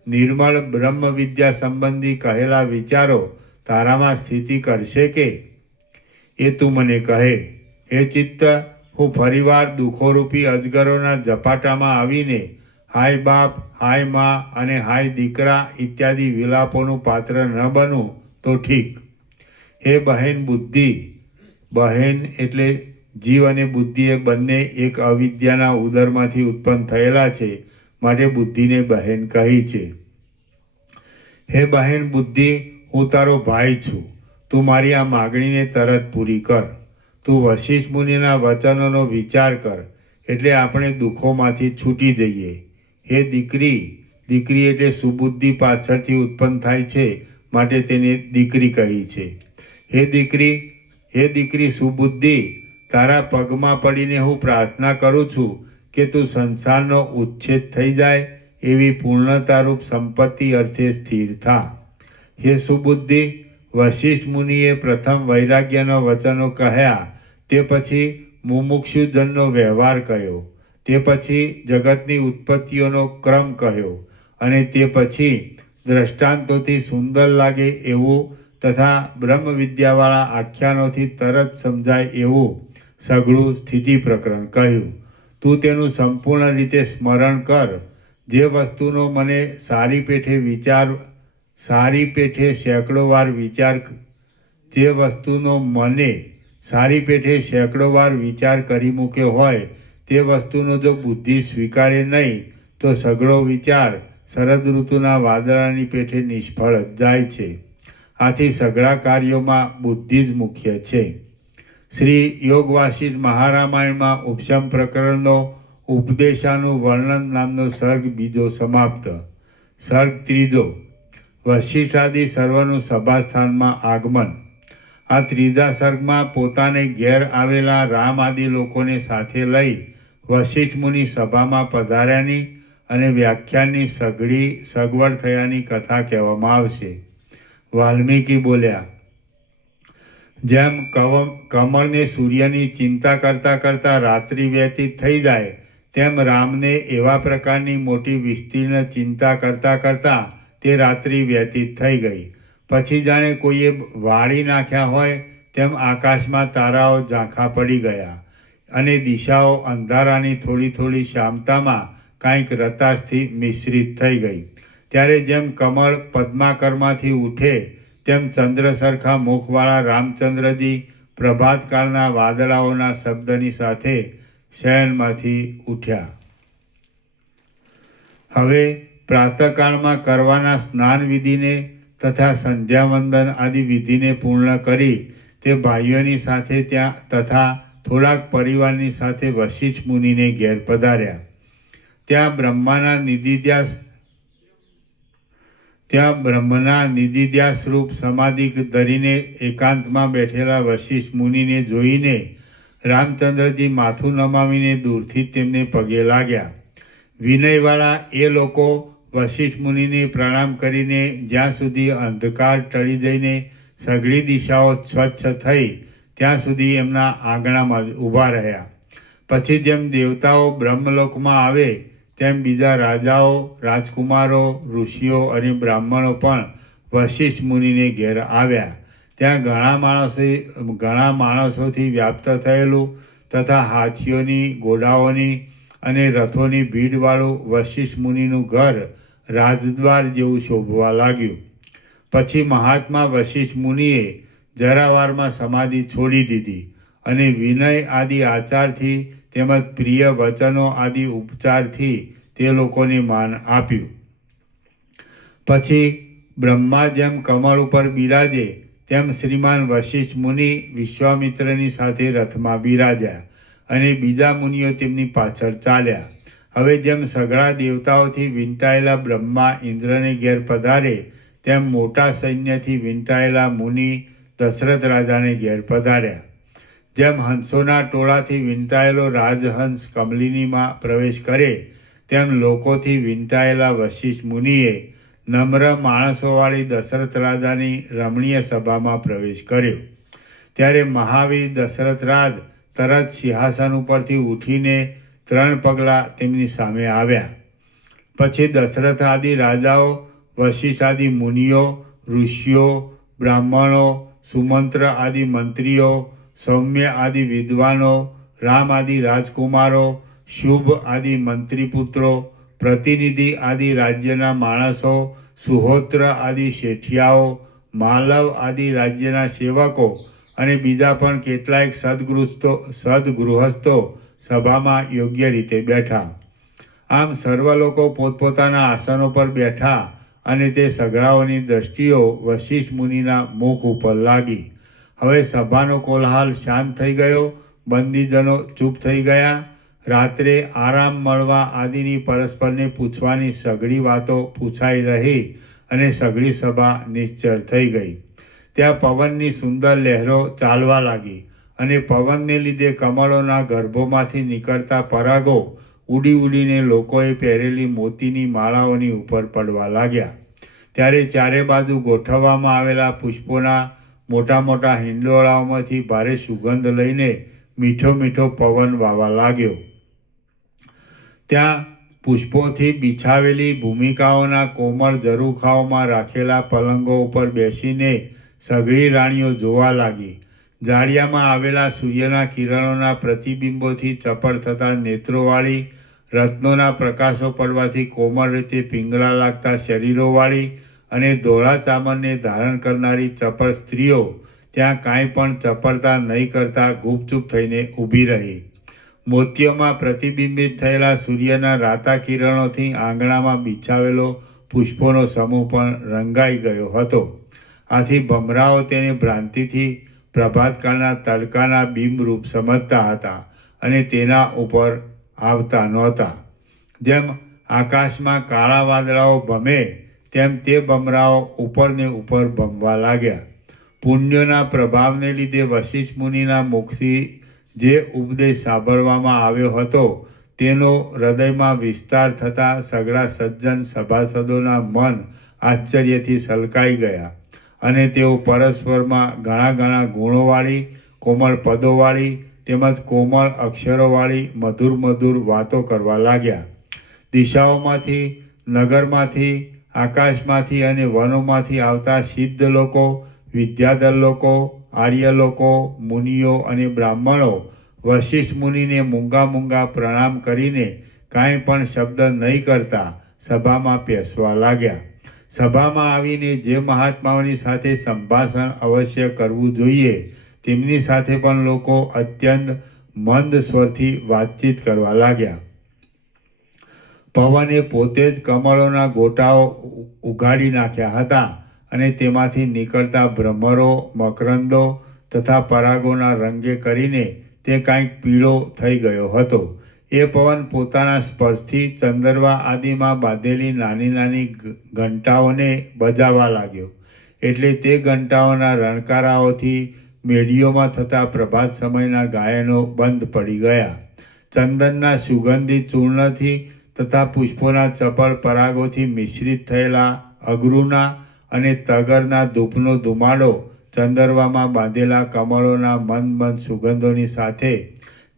નિર્મળ બ્રહ્મ વિદ્યા સંબંધી કહેલા વિચારો તારામાં સ્થિતિ કરશે કે? એ તું મને કહે. હે ચિત્ત, હું ફરીવાર દુઃખોરૂપી અજગરોના ઝપાટામાં આવીને હાય બાપ, હાય મા અને હાય દીકરા ઇત્યાદિ વિલાપોનું પાત્ર ન બનું તો ઠીક. હે બહેન બુદ્ધિ, બહેન એટલે જીવ અને બુદ્ધિ એ બંને એક અવિદ્યાના ઉદરમાંથી ઉત્પન્ન થયેલા છે, માટે બુદ્ધિને બહેન કહી છે. હે બહેન બુદ્ધિ, હું તારો ભાઈ છું. તું મારી આ માગણીને તરત પૂરી કર. તું વશિષ્ઠ મુનિના વચનોનો વિચાર કર, એટલે આપણે દુઃખોમાંથી છૂટી જઈએ. હે દીકરી, દીકરી એટલે સુબુદ્ધિ પાછળથી ઉત્પન્ન થાય છે, માટે તેને દીકરી કહી છે. હે દીકરી સુબુદ્ધિ, તારા પગમાં પડીને હું પ્રાર્થના કરું છું કે તું સંસારનો ઉચ્છેદ થઈ જાય એવી પૂર્ણતારૂપ સંપત્તિ અર્થે સ્થિર થા. હે સુબુદ્ધિ, વશિષ્ઠ મુનિએ પ્રથમ વૈરાગ્યનો વચનો કહ્યા, તે પછી મુમુક્ષુજનનો વ્યવહાર કહ્યો, તે પછી જગતની ઉત્પત્તિઓનો ક્રમ કહ્યો અને તે પછી દ્રષ્ટાંતોથી સુંદર લાગે એવું તથા બ્રહ્મ વિદ્યાવાળા આખ્યાનોથી તરત સમજાય એવું સઘળું સ્થિતિ પ્રકરણ કહ્યું. તું તેનું સંપૂર્ણ રીતે સ્મરણ કર. જે વસ્તુનો મને સારી પેઠે સેંકડો વાર વિચાર કરી મૂક્યો હોય, તે વસ્તુનો જો બુદ્ધિ સ્વીકારે નહીં તો સઘળો વિચાર શરદ ઋતુના વાદળાની પેઠે નિષ્ફળ જ જાય છે. આથી સઘળા કાર્યોમાં બુદ્ધિ જ મુખ્ય છે. શ્રી યોગ વાસિષ્ઠ મહારામાયણમાં ઉપશમ પ્રકરણનો ઉપદેશાનું વર્ણન નામનો સર્ગ બીજો સમાપ્ત. સર્ગ ત્રીજો, વશિષ્ઠાદિ સર્વનું સભાસ્થાનમાં આગમન. આ ત્રીજા સર્ગમાં પોતાને ઘેર આવેલા રામ આદિ લોકોને સાથે લઈ વશિષ્ઠ મુનિ સભામાં પધાર્યાની અને વ્યાખ્યાનની સગવડ થયાની કથા કહેવામાં આવશે. વાલ્મીકી બોલ્યા, જેમ કમળને સૂર્યની ચિંતા કરતાં કરતાં રાત્રિ વ્યતીત થઈ જાય, તેમ રામને એવા પ્રકારની મોટી વિસ્તીર્ણ ચિંતા કરતાં કરતાં તે રાત્રિ વ્યતીત થઈ ગઈ. પછી જાણે કોઈએ વાળી નાખ્યા હોય તેમ આકાશમાં તારાઓ ઝાંખા પડી ગયા અને દિશાઓ અંધારાની થોડી થોડી શ્યામતામાં કાંઈક રતાશથી મિશ્રિત થઈ ગઈ. ત્યારે જેમ કમળ પદ્માકરમાંથી ઉઠે તેમ ચંદ્ર સરખા મુખવાળા રામચંદ્રજી પ્રભાતકાળના વાદળાઓના શબ્દની સાથે શયનમાંથી ઉઠ્યા. હવે પ્રાતઃકાળમાં કરવાના સ્નાન વિધિને તથા સંધ્યાવંદન આદિ વિધિને પૂર્ણ કરી તે ભાઈઓની સાથે ત્યાં તથા થોડાક પરિવારની સાથે વશિષ્ઠ મુનિને ઘેર પધાર્યા. ત્યાં બ્રહ્મના નિધિધ્યાસ રૂપ સમાધિ ધરીને એકાંતમાં બેઠેલા વશિષ્ઠ મુનિને જોઈને રામચંદ્રજી માથું નમાવીને દૂરથી તેમને પગે લાગ્યા. વિનયવાળા એ લોકો વશિષ્ઠ મુનિને પ્રણામ કરીને જ્યાં સુધી અંધકાર ટળી જઈને સઘળી દિશાઓ સ્વચ્છ થઈ ત્યાં સુધી એમના આંગણામાં જ ઊભા રહ્યા. પછી જેમ દેવતાઓ બ્રહ્મલોકમાં આવે તેમ બીજા રાજાઓ, રાજકુમારો, ઋષિઓ અને બ્રાહ્મણો પણ વશિષ્ઠ મુનિને ઘેર આવ્યા. ત્યાં ઘણા માણસોથી વ્યાપ્ત થયેલું તથા હાથીઓની, ઘોડાઓની અને રથોની ભીડવાળું વશિષ્ઠ મુનિનું ઘર રાજદ્વાર જેવું શોભવા લાગ્યું. પછી મહાત્મા વશિષ્ઠ મુનિએ જરાવારમાં સમાધિ છોડી દીધી અને વિનય આદિ આચારથી તેમજ પ્રિય વચનો આદિ ઉપચારથી તે લોકોને માન આપ્યું. પછી બ્રહ્મા જેમ કમળ ઉપર બિરાજે તેમ શ્રીમાન વશિષ્ઠ મુનિ વિશ્વામિત્રની સાથે રથમાં બિરાજ્યા અને બીજા મુનિઓ તેમની પાછળ ચાલ્યા. હવે જેમ સઘળા દેવતાઓથી વીંટાયેલા બ્રહ્મા ઇન્દ્રને ઘેર પધારે તેમ મોટા સૈન્યથી વીંટાયેલા મુનિ દશરથ રાજાને ઘેર પધાર્યા. જેમ હંસોના ટોળાથી વીંટાયેલો રાજહંસ કમલિનીમાં પ્રવેશ કરે તેમ લોકોથી વીંટાયેલા વશિષ્ઠ મુનિએ નમ્ર માણસોવાળી દશરથ રાજાની રમણીય સભામાં પ્રવેશ કર્યો. ત્યારે મહાવીર દશરથ રાજ તરત સિંહાસન ઉપરથી ઉઠીને 3 પગલાં તેમની સામે આવ્યા. પછી દશરથ આદિ રાજાઓ, વશિષ્ઠ આદિ મુનિઓ, ઋષિઓ, બ્રાહ્મણો, સુમંત્ર આદિ મંત્રીઓ, સૌમ્ય આદિ વિદ્વાનો, રામ આદિ રાજકુમારો, શુભ આદિ મંત્રીપુત્રો, પ્રતિનિધિ આદિ રાજ્યના માણસો, સુહોત્ર આદિ શેઠિયાઓ, માલવ આદિ રાજ્યના સેવકો અને બીજા પણ કેટલાયક સદગૃહસ્થો સભામાં યોગ્ય રીતે બેઠા. આમ સર્વ લોકો પોતપોતાના આસનો પર બેઠા અને તે સઘળાઓની દ્રષ્ટિઓ વશિષ્ઠ મુનિના મુખ ઉપર લાગી. હવે સભાનો કોલાહલ શાંત થઈ ગયો, બંદીજનો ચૂપ થઈ ગયા. રાત્રે આરામ મળવા આદિની પરસ્પરને પૂછવાની સઘળી વાતો પૂછાઈ રહી અને સઘળી સભા નિશ્ચળ થઈ ગઈ. ત્યાં પવનની સુંદર લહેરો ચાલવા લાગી અને પવનને લીધે કમળોના ગર્ભોમાંથી નીકળતા પરાગો ઉડી ઉડીને લોકોએ પહેરેલી મોતીની માળાઓની ઉપર પડવા લાગ્યા. ત્યારે ચારે બાજુ ગોઠવવામાં આવેલા પુષ્પોના મોટા મોટા હિંડોળાઓમાંથી ભારે સુગંધ લઈને મીઠો મીઠો પવન વાવા લાગ્યો. ત્યાં પુષ્પોથી બિછાવેલી ભૂમિકાઓના કોમળ ઝરૂખાઓમાં રાખેલા પલંગો ઉપર બેસીને સઘળી રાણીઓ જોવા લાગી. જાળિયામાં આવેલા સૂર્યના કિરણોના પ્રતિબિંબોથી ચપળ થતા નેત્રોવાળી, રત્નોના પ્રકાશો પડવાથી કોમળ રીતે પીંગળા લાગતા શરીરોવાળી અને ધોળા ચામરને ધારણ કરનારી ચપળ સ્ત્રીઓ ત્યાં કાંઈ પણ ચપળતા નહીં કરતા ગુપચૂપ થઈને ઊભી રહી. મોતીઓમાં પ્રતિબિંબિત થયેલા સૂર્યના રાતા કિરણોથી આંગણામાં બિછાવેલો પુષ્પોનો સમૂહ પણ રંગાઈ ગયો હતો. આથી ભમરાઓ તેને ભ્રાંતિથી પ્રભાતકાળના તડકાના બિંબરૂપ સમજતા હતા અને તેના ઉપર આવતા નહોતા. જેમ આકાશમાં કાળા વાદળાઓ ભમે તેમ તે ભમરાઓ ઉપરને ઉપર ભમવા લાગ્યા. પુણ્યોના પ્રભાવને લીધે વશિષ્ઠ મુનિના મુખથી જે ઉપદેશ સાંભળવામાં આવ્યો હતો તેનો હૃદયમાં વિસ્તાર થતાં સઘળા સજ્જન સભાસદોના મન આશ્ચર્યથી સલકાઈ ગયા અને તેઓ પરસ્પરમાં ઘણા ઘણા ગુણોવાળી, કોમળ પદોવાળી તેમજ કોમળ અક્ષરોવાળી મધુર મધુર વાતો કરવા લાગ્યા. દિશાઓમાંથી, નગરમાંથી, આકાશમાંથી અને વનોમાંથી આવતા સિદ્ધ લોકો, વિદ્યાધર લોકો, આર્ય લોકો, મુનિઓ અને બ્રાહ્મણો વશિષ્ઠ મુનિને મૂંગા મૂંગા પ્રણામ કરીને કાંઈ પણ શબ્દ નહીં કરતા સભામાં પેસવા લાગ્યા. સભામાં આવીને જે મહાત્માઓની સાથે સંભાષણ અવશ્ય કરવું જોઈએ તેમની સાથે પણ લોકો અત્યંત મંદ સ્વરથી વાતચીત કરવા લાગ્યા. પવને પોતે જ કમળોના ગોટાઓ ઉઘાડી નાખ્યા હતા અને તેમાંથી નીકળતા ભ્રમરો, મકરંદો તથા પરાગોના રંગે કરીને તે કાંઈક પીળો થઈ ગયો હતો. એ પવન પોતાના સ્પર્શથી ચંદરવા આદિમાં બાંધેલી નાની નાની ઘંટાઓને બજાવવા લાગ્યો. એટલે તે ઘંટાઓના રણકારાઓથી મેડીઓમાં થતા પ્રભાત સમયના ગાયનો બંધ પડી ગયા. ચંદનના સુગંધિત ચૂર્ણથી તથા પુષ્પોના ચપળ પરાગોથી મિશ્રિત થયેલા અગરુના અને તગરના ધૂપનો ધુમાડો ચંદરવામાં બાંધેલા કમળોના મંદ મંદ સુગંધોની સાથે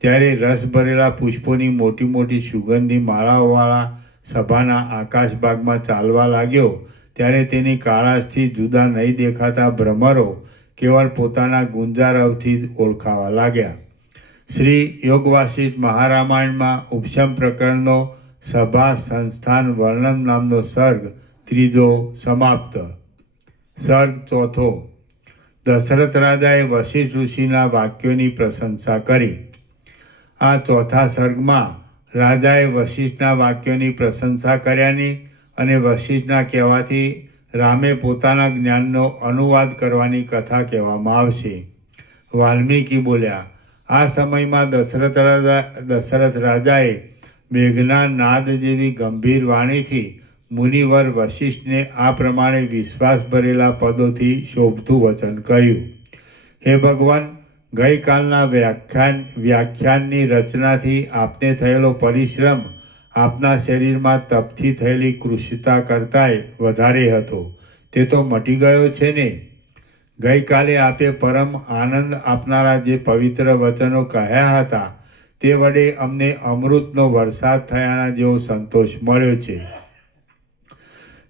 ત્યારે રસ ભરેલા પુષ્પોની મોટી મોટી સુગંધી માળાઓવાળા સભાના આકાશભાગમાં ચાલવા લાગ્યો ત્યારે તેની કાળાશથી જુદા નહીં દેખાતા ભ્રમરો કેવળ પોતાના ગુંજારવથી જ ઓળખાવા લાગ્યા. શ્રી યોગ વાસિષ્ઠ મહારામાયણમાં ઉપશમ પ્રકરણનો સભા સંસ્થાન વર્ણન નામનો સર્ગ 3 સમાપ્ત. સર્ગ 4. દશરથ રાજાએ વશિષ્ઠ ઋષિના વાક્યોની પ્રશંસા કરી. આ ચોથા સર્ગમાં રાજાએ વશિષ્ઠના વાક્યોની પ્રશંસા કર્યાની અને વશિષ્ઠના કહેવાથી રામે પોતાના જ્ઞાનનો અનુવાદ કરવાની કથા કહેવામાં આવશે. વાલ્મીકી બોલ્યા, આ સમયમાં દશરથ રાજાએ મેઘના નાદ જેવી ગંભીર વાણીથી મુનિવર વશિષ્ઠને આ પ્રમાણે વિશ્વાસ ભરેલા પદોથી શોભતું વચન કહ્યું. હે ભગવાન, ગઈકાલના વ્યાખ્યાનની રચનાથી આપને થયેલો પરિશ્રમ આપના શરીરમાં તપથી થયેલી કૃશતા કરતાંય વધારે હતો. તે તો મટી ગયો છે ને? ગઈકાલે આપે પરમ આનંદ આપનારા જે પવિત્ર વચનો કહ્યા હતા તે વડે અમને અમૃતનો વરસાદ થયાના જેવો સંતોષ મળ્યો છે.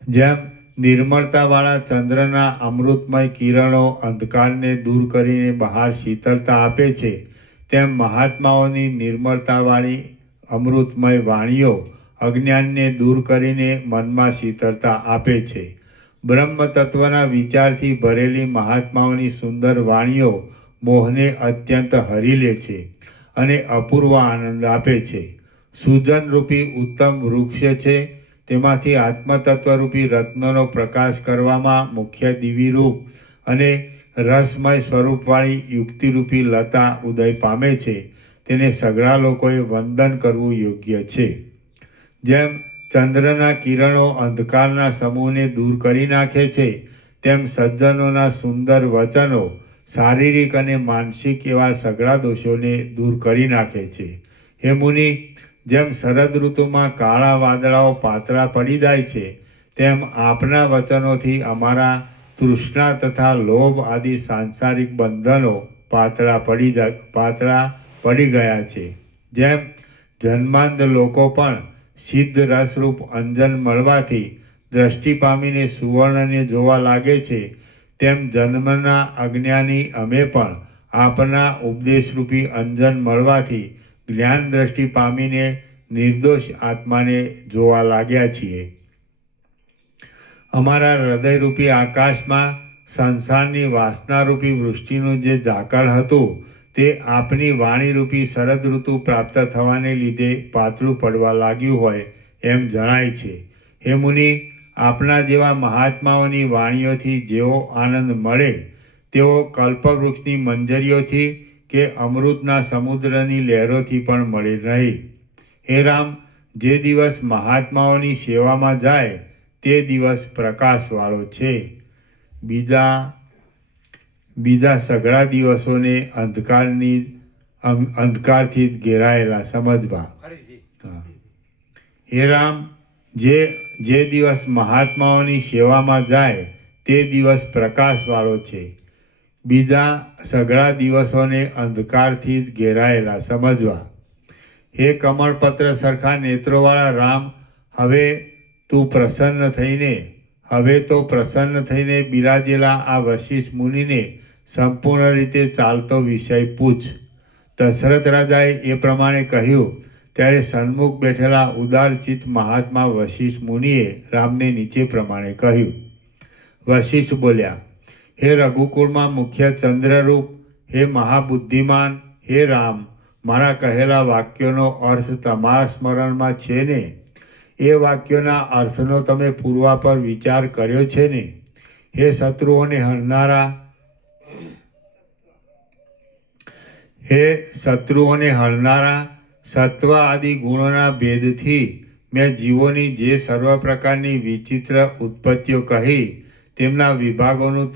જેમ નિર્મળતાવાળા ચંદ્રના અમૃતમય કિરણો અંધકારને દૂર કરીને બહાર શીતળતા આપે છે, તેમ મહાત્માઓની નિર્મળતાવાળી અમૃતમય વાણીઓ અજ્ઞાનને દૂર કરીને મનમાં શીતળતા આપે છે. બ્રહ્મ તત્વના વિચારથી ભરેલી મહાત્માઓની સુંદર વાણીઓ મોહને અત્યંત હરી લે છે અને અપૂર્વ આનંદ આપે છે. સૂજનરૂપી ઉત્તમ વૃક્ષ છે, તેમાંથી આત્મતત્વરૂપી રત્નોનો પ્રકાશ કરવામાં મુખ્ય દિવીરૂપ અને રસમય સ્વરૂપવાળી યુક્તિરૂપી લતા ઉદય પામે છે. તેને સઘળા લોકોએ વંદન કરવું યોગ્ય છે. જેમ ચંદ્રના કિરણો અંધકારના સમૂહને દૂર કરી નાખે છે, તેમ સજ્જનોના સુંદર વચનો શારીરિક અને માનસિક એવા સઘળા દોષોને દૂર કરી નાખે છે. હે મુનિ, જેમ શરદ ઋતુમાં કાળા વાદળાઓ પાતળા પડી જાય છે, તેમ આપના વચનોથી અમારા તૃષ્ણા તથા લોભ આદિ સાંસારિક બંધનો પાતળા પડી ગયા છે. જેમ જન્માંધ લોકો પણ સિદ્ધ રસરૂપ અંજન મળવાથી દ્રષ્ટિ પામીને સુવર્ણને જોવા લાગે છે, તેમ જન્મના અજ્ઞાની અમે પણ આપના ઉપદેશરૂપી અંજન મળવાથી જ્ઞાન દ્રષ્ટિ પામીને નિર્દોષ આત્માને જોવા લાગ્યા છીએ. અમારા હૃદયરૂપી આકાશમાં સંસારની વાસનારૂપી વૃષ્ટિનું જે ઝાકળ હતું તે આપની વાણીરૂપી શરદ ઋતુ પ્રાપ્ત થવાને લીધે પાતળું પડવા લાગ્યું હોય એમ જણાય છે. હે મુનિ, આપના જેવા મહાત્માઓની વાણીઓથી જેવો આનંદ મળે તેઓ કલ્પવૃક્ષની મંજરીઓથી કે અમૃતના સમુદ્રની લહેરોથી પણ મળે નહીં. હે રામ, જે દિવસ મહાત્માઓની સેવામાં જાય તે દિવસ પ્રકાશવાળો છે. બીજા સઘળા દિવસોને અંધકારથી ઘેરાયેલા સમજવા. ફરીથી હે રામ, જે દિવસ મહાત્માઓની સેવામાં જાય તે દિવસ પ્રકાશવાળો છે. બીજા સઘળા દિવસોને અંધકારથી જ ઘેરાયેલા સમજવા. હે કમળપત્ર સરખા નેત્રોવાળા રામ, હવે તો પ્રસન્ન થઈને બિરાજેલા આ વશિષ્ઠ મુનિને સંપૂર્ણ રીતે ચાલતો વિષય પૂછ. દશરથ રાજાએ એ પ્રમાણે કહ્યું ત્યારે સન્મુખ બેઠેલા ઉદારચિત્ત મહાત્મા વશિષ્ઠ મુનિએ રામને નીચે પ્રમાણે કહ્યું. વશિષ્ઠ બોલ્યા, હે રઘુકુળમાં મુખ્ય ચંદ્રરૂપ, હે મહાબુદ્ધિમાન, હે રામ, મારા કહેલા વાક્યોનો અર્થ તમારા સ્મરણમાં છે ને? એ વાક્યોના અર્થનો તમે પૂર્વાપર વિચાર કર્યો છે ને? હે શત્રુઓને હરનારા સત્વ આદિ ગુણોના ભેદથી મેં જીવોની જે સર્વ પ્રકારની વિચિત્ર ઉત્પત્તિઓ કહી તેમના વિભાગોનું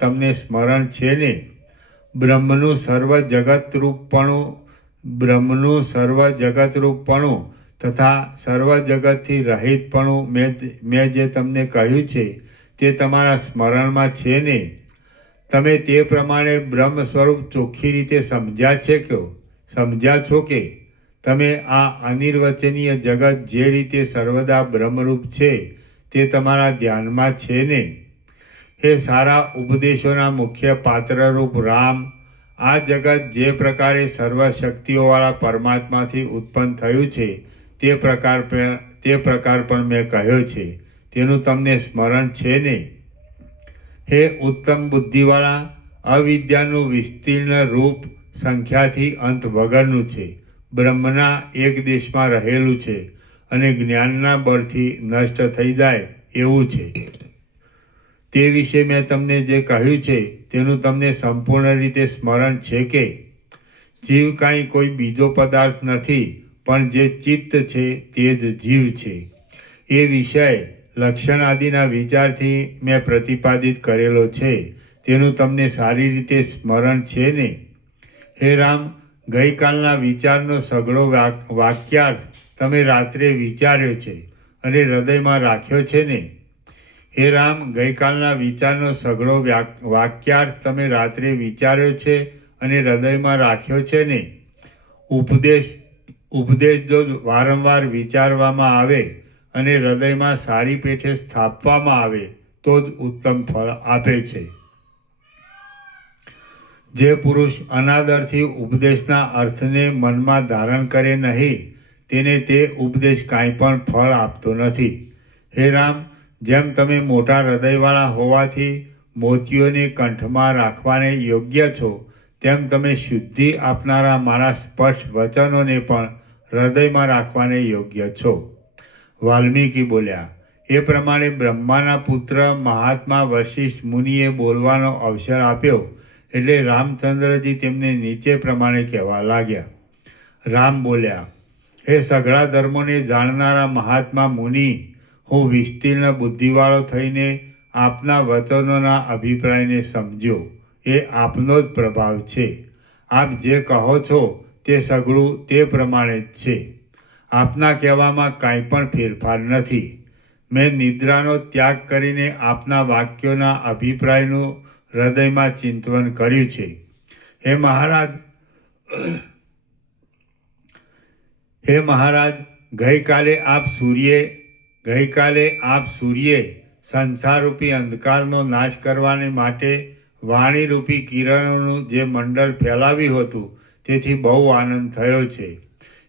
તમને સ્મરણ છે ને? બ્રહ્મનું સર્વ જગતરૂપપણું તથા સર્વ જગતથી રહિતપણું મેં જે તમને કહ્યું છે તે તમારા સ્મરણમાં છે ને? તમે તે પ્રમાણે બ્રહ્મ સ્વરૂપ ચોખ્ખી રીતે સમજ્યા છો કે તમે આ અનિર્વચનીય જગત જે રીતે સર્વદા બ્રહ્મરૂપ છે તે તમારા ધ્યાનમાં છે ને? હે સારા ઉપદેશોના મુખ્ય પાત્રરૂપ રામ, આ જગત જે પ્રકારે સર્વશક્તિઓવાળા પરમાત્માથી ઉત્પન્ન થયું છે તે પ્રકાર પણ મેં કહ્યો છે, તેનું તમને સ્મરણ છે ને? હે ઉત્તમ બુદ્ધિવાળા, અવિદ્યાનું વિસ્તીર્ણ રૂપ સંખ્યાથી અંત વગરનું છે, બ્રહ્મના એક દેશમાં રહેલું છે અને જ્ઞાનના બળથી નષ્ટ થઈ જાય એવું છે. તે વિશે મેં તમને જે કહ્યું છે તેનું તમને સંપૂર્ણ રીતે સ્મરણ છે કે જીવ કાંઈ કોઈ બીજો પદાર્થ નથી, પણ જે ચિત્ત છે તે જ જીવ છે. એ વિષય લક્ષણ આદિના વિચારથી મેં પ્રતિપાદિત કરેલો છે તેનું તમને સારી રીતે સ્મરણ છે ને? હે રામ, ગઈકાલના વિચારનો સઘળો વાક્યાર્થ તમે રાત્રે વિચાર્યો છે અને હૃદયમાં રાખ્યો છે ને? હે રામ, ગઈકાલના વિચારનો સઘળો વાક્યાર્થ તમે રાત્રે વિચાર્યો છે અને હૃદયમાં રાખ્યો છે ને? ઉપદેશ જો વારંવાર વિચારવામાં આવે અને હૃદયમાં સારી પેઠે સ્થાપવામાં આવે તો જ ઉત્તમ ફળ આપે છે. જે પુરુષ અનાદરથી ઉપદેશના અર્થને મનમાં ધારણ કરે નહીં તેને તે ઉપદેશ કાંઈ પણ ફળ આપતો નથી. હે રામ, જેમ તમે મોટા હૃદયવાળા હોવાથી મોતીઓને કંઠમાં રાખવાને યોગ્ય છો, તેમ તમે શુદ્ધિ આપનારા મારા સ્પષ્ટ વચનોને પણ હૃદયમાં રાખવાને યોગ્ય છો. વાલ્મીકી બોલ્યા, એ પ્રમાણે બ્રહ્માના પુત્ર મહાત્મા વશિષ્ઠ મુનિએ બોલવાનો અવસર આપ્યો એટલે રામચંદ્રજી તેમને નીચે પ્રમાણે કહેવા લાગ્યા. રામ બોલ્યા, હે સઘળા ધર્મોને જાણનારા મહાત્મા મુનિ, હું વિસ્તીર્ણ બુદ્ધિવાળો થઈને આપના વચનોના અભિપ્રાયને સમજ્યો. એ આપનો જ પ્રભાવ છે. આપ જે કહો છો તે સઘળું તે પ્રમાણે જ છે. આપના કહેવામાં કાંઈ પણ ફેરફાર નથી. મેં નિદ્રાનો ત્યાગ કરીને આપના વાક્યોના અભિપ્રાયનું હૃદયમાં ચિંતન કર્યું છે. હે મહારાજ, ગઈકાલે આપ સૂર્યે સંસારરૂપી અંધકારનો નાશ કરવાને માટે વાણીરૂપી કિરણોનું જે મંડળ ફેલાવ્યું હતું તેથી બહુ આનંદ થયો છે.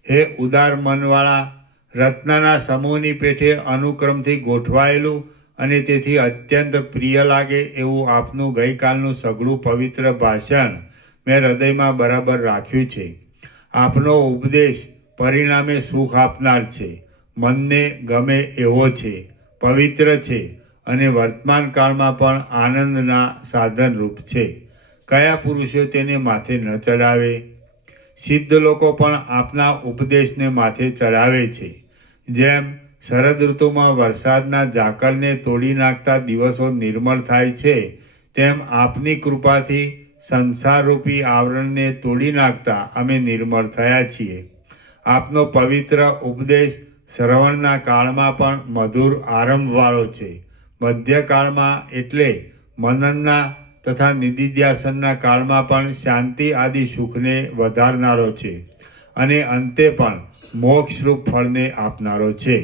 હે ઉદાર મનવાળા, રત્નના સમૂહની પેઠે અનુક્રમથી ગોઠવાયેલું અને તેથી અત્યંત પ્રિય લાગે એવું આપનું ગઈકાલનું સઘળું પવિત્ર ભાષણ મેં હૃદયમાં બરાબર રાખ્યું છે. આપનો ઉપદેશ પરિણામે સુખ આપનાર છે, મનને ગમે એવો છે, પવિત્ર છે અને વર્તમાન કાળમાં પણ આનંદના સાધનરૂપ છે. કયા પુરુષો તેને માથે ન ચડાવે? સિદ્ધ લોકો પણ આપના ઉપદેશને માથે ચડાવે છે. જેમ શરદ ઋતુમાં વરસાદના ઝાકળને તોડી નાખતા દિવસો નિર્મળ થાય છે, તેમ આપની કૃપાથી સંસારરૂપી આવરણને તોડી નાખતા અમે નિર્મળ થયા છીએ. આપનો પવિત્ર ઉપદેશ શ્રવણના કાળમાં પણ મધુર આરંભવાળો છે. મધ્યકાળમાં એટલે મનનના તથા નિધિધ્યાસનના કાળમાં પણ શાંતિ આદિ સુખને વધારનારો છે અને અંતે પણ મોક્ષરૂપ ફળને આપનારો છે.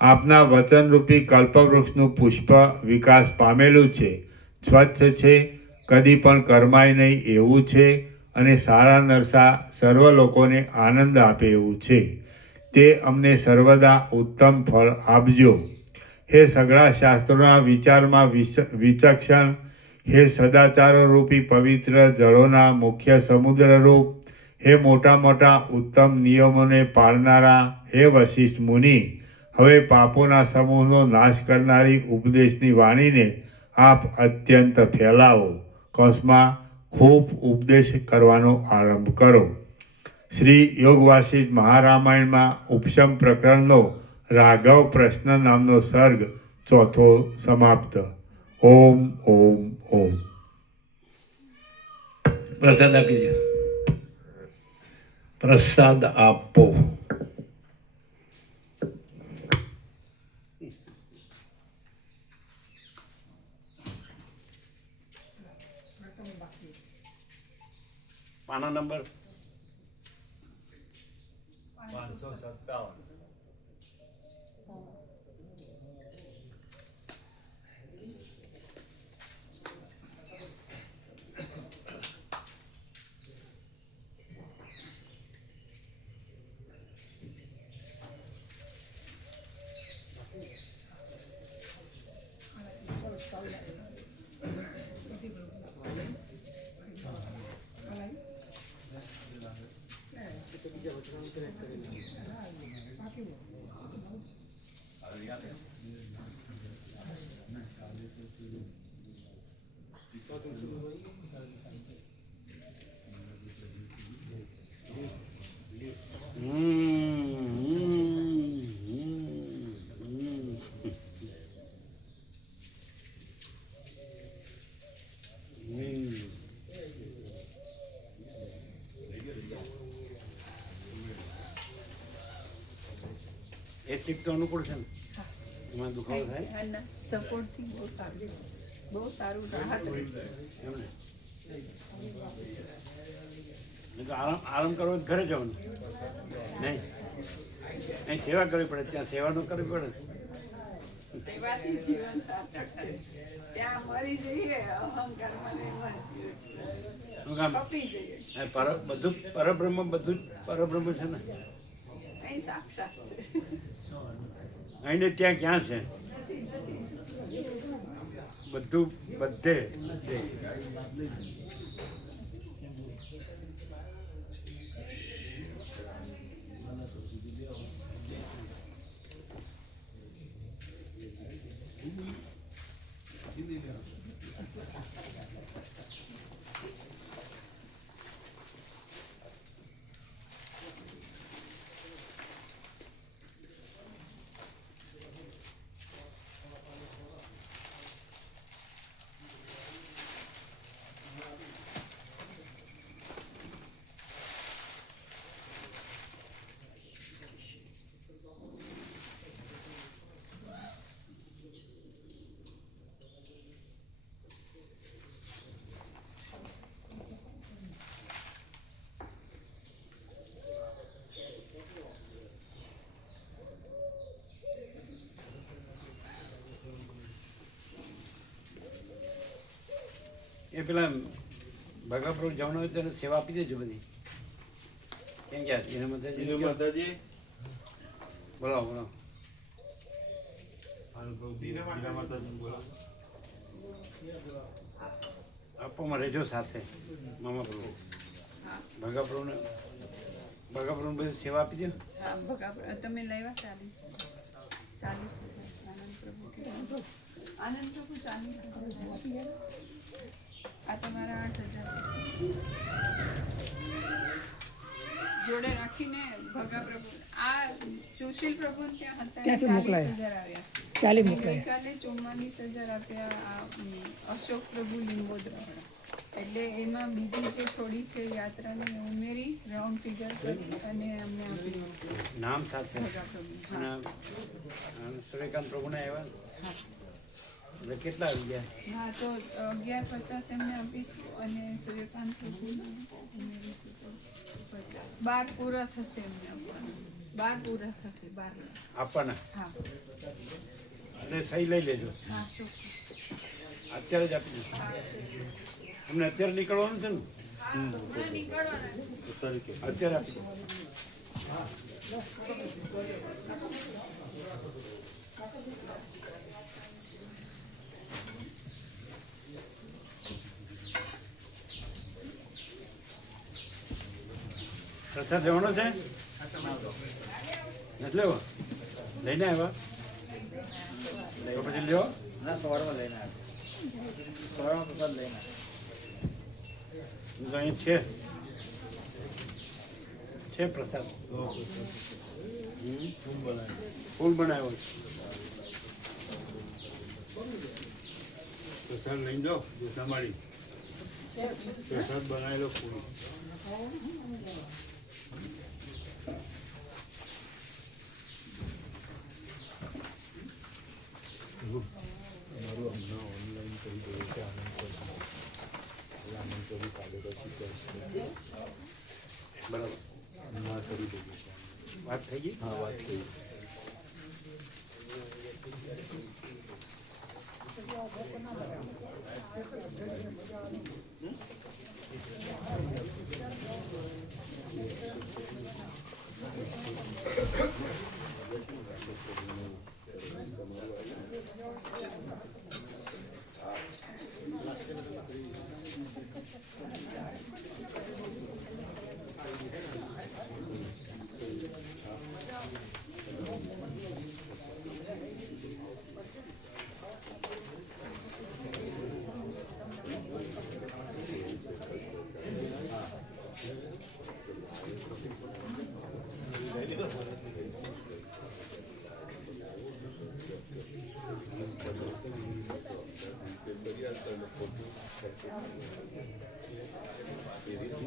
આપના વચનરૂપી કલ્પવૃક્ષનું પુષ્પ વિકાસ પામેલું છે, સ્વચ્છ છે, કદી પણ કરમાય નહીં એવું છે અને સારા નરસા સર્વ લોકોને આનંદ આપે એવું છે. તે અમને સર્વદા ઉત્તમ ફળ આપજો. હે સઘળા શાસ્ત્રોના વિચારમાં વિચક્ષણ, હે સદાચારરૂપી પવિત્ર જળોના મુખ્ય સમુદ્રરૂપ, હે મોટા મોટા ઉત્તમ નિયમોને પાળનારા, હે વશિષ્ઠ મુનિ, હવે પાપોના સમૂહનો નાશ કરનારી ઉપદેશની વાણીને આપ અત્યંત ફેલાવો. કૌંસમાં ખૂબ ઉપદેશ કરવાનો આરંભ કરો. શ્રી યોગ વાસિષ્ઠ મહારામાયણમાં ઉપશમ પ્રકરણનો રાઘવ પ્રશ્ન નામનો સર્ગ ચોથો સમાપ્ત. ઓમ ઓમ ઓમ. પ્રસાદ આપી દો. પ્રસાદ આપો. પાનો નંબર 557. એ સીટ તો અનુકૂળ છે ને? એમાં દુખાવો થાય એના સપોર્ટથી બહુ સારું રાહત રહે છે. એમ ને? નહીં તો આરામ કરવો હોય તો ઘરે જવાનું નહીં, અહીં સેવા કરવી પડે. ત્યાં સેવા ન કરવી પડે. સેવાથી જીવન સાર્થક છે. ત્યાં મરી જઈએ અહંકારમાં ને એમાં શું કામ? કપી જઈએ. બધું પરબ્રહ્મ, બધું જ પરબ્રહ્મ છે ને. અહીં સાક્ષાત છે. અહીં ને ત્યાં ક્યાં છે? બધું બધે. એ પેલા ભગાપ્રભુ જવાનું હોય ત્યારે સેવા આપી દેજો બધી. કેમ ગયા એના માતાજી બોલાવો બોલાવો. આપોમાં રહેજો સાથે મામા પ્રભુ. ભગાપ્રભુને બધી સેવા આપી દો. હા ભગા તમે લેવા 40 આનંદ પ્રભુ 40. આ તમારા 8,000 જોડે રાખીને ભગા પ્રભુ આ જોશીલ પ્રભુ ત્યાં હતા ત્યાંથી મોકલાયા. 40 મોકલાયા. ગઈકાલે 44,000 આપ્યા. આ અશોક પ્રભુ લીંબોદરા એટલે એમાં બીજી જે થોડી છે યાત્રાની એ ઉમેરી રાઉન્ડ ફિગર કરી અને અમને આપી નામ સાથે ભગા પ્રભુ. અને અને સૂર્યકાંત પ્રભુના આવ્યા એટલે કેટલા આવી ગયા? હા તો 1150 એમને આપીશું અને સૂર્યકાંત પ્રભુના ઉમેરીશું તો 50. 12 પૂરા થશે એમને આપવાના. 12 પૂરા થશે 12 લાખ. આપવાના હા એટલે સહી લઈ લેજો. હા ચોક્કસ. અત્યારે જ આપી દો. અમને અત્યારે નીકળવાનું છે ને? હમણાં નીકળવાના છે. અત્યારે આપી દો. પ્રસાદ લેવાનો છે? નથી લેવો? લઈને આવ્યા? તો પછી લ્યો. ના સવારમાં લઈને આવ્યો સવારમાં પ્રસાદ લઈને તો અહીં છે પ્રસાદ. ફૂલ બનાવ્યો છે. પ્રસાદ લઈ જાઓ સંભાળી પ્રસાદ બનાવેલો પૂરી બરાબર. વાત થઈ ગઈ? હા વાત થઈ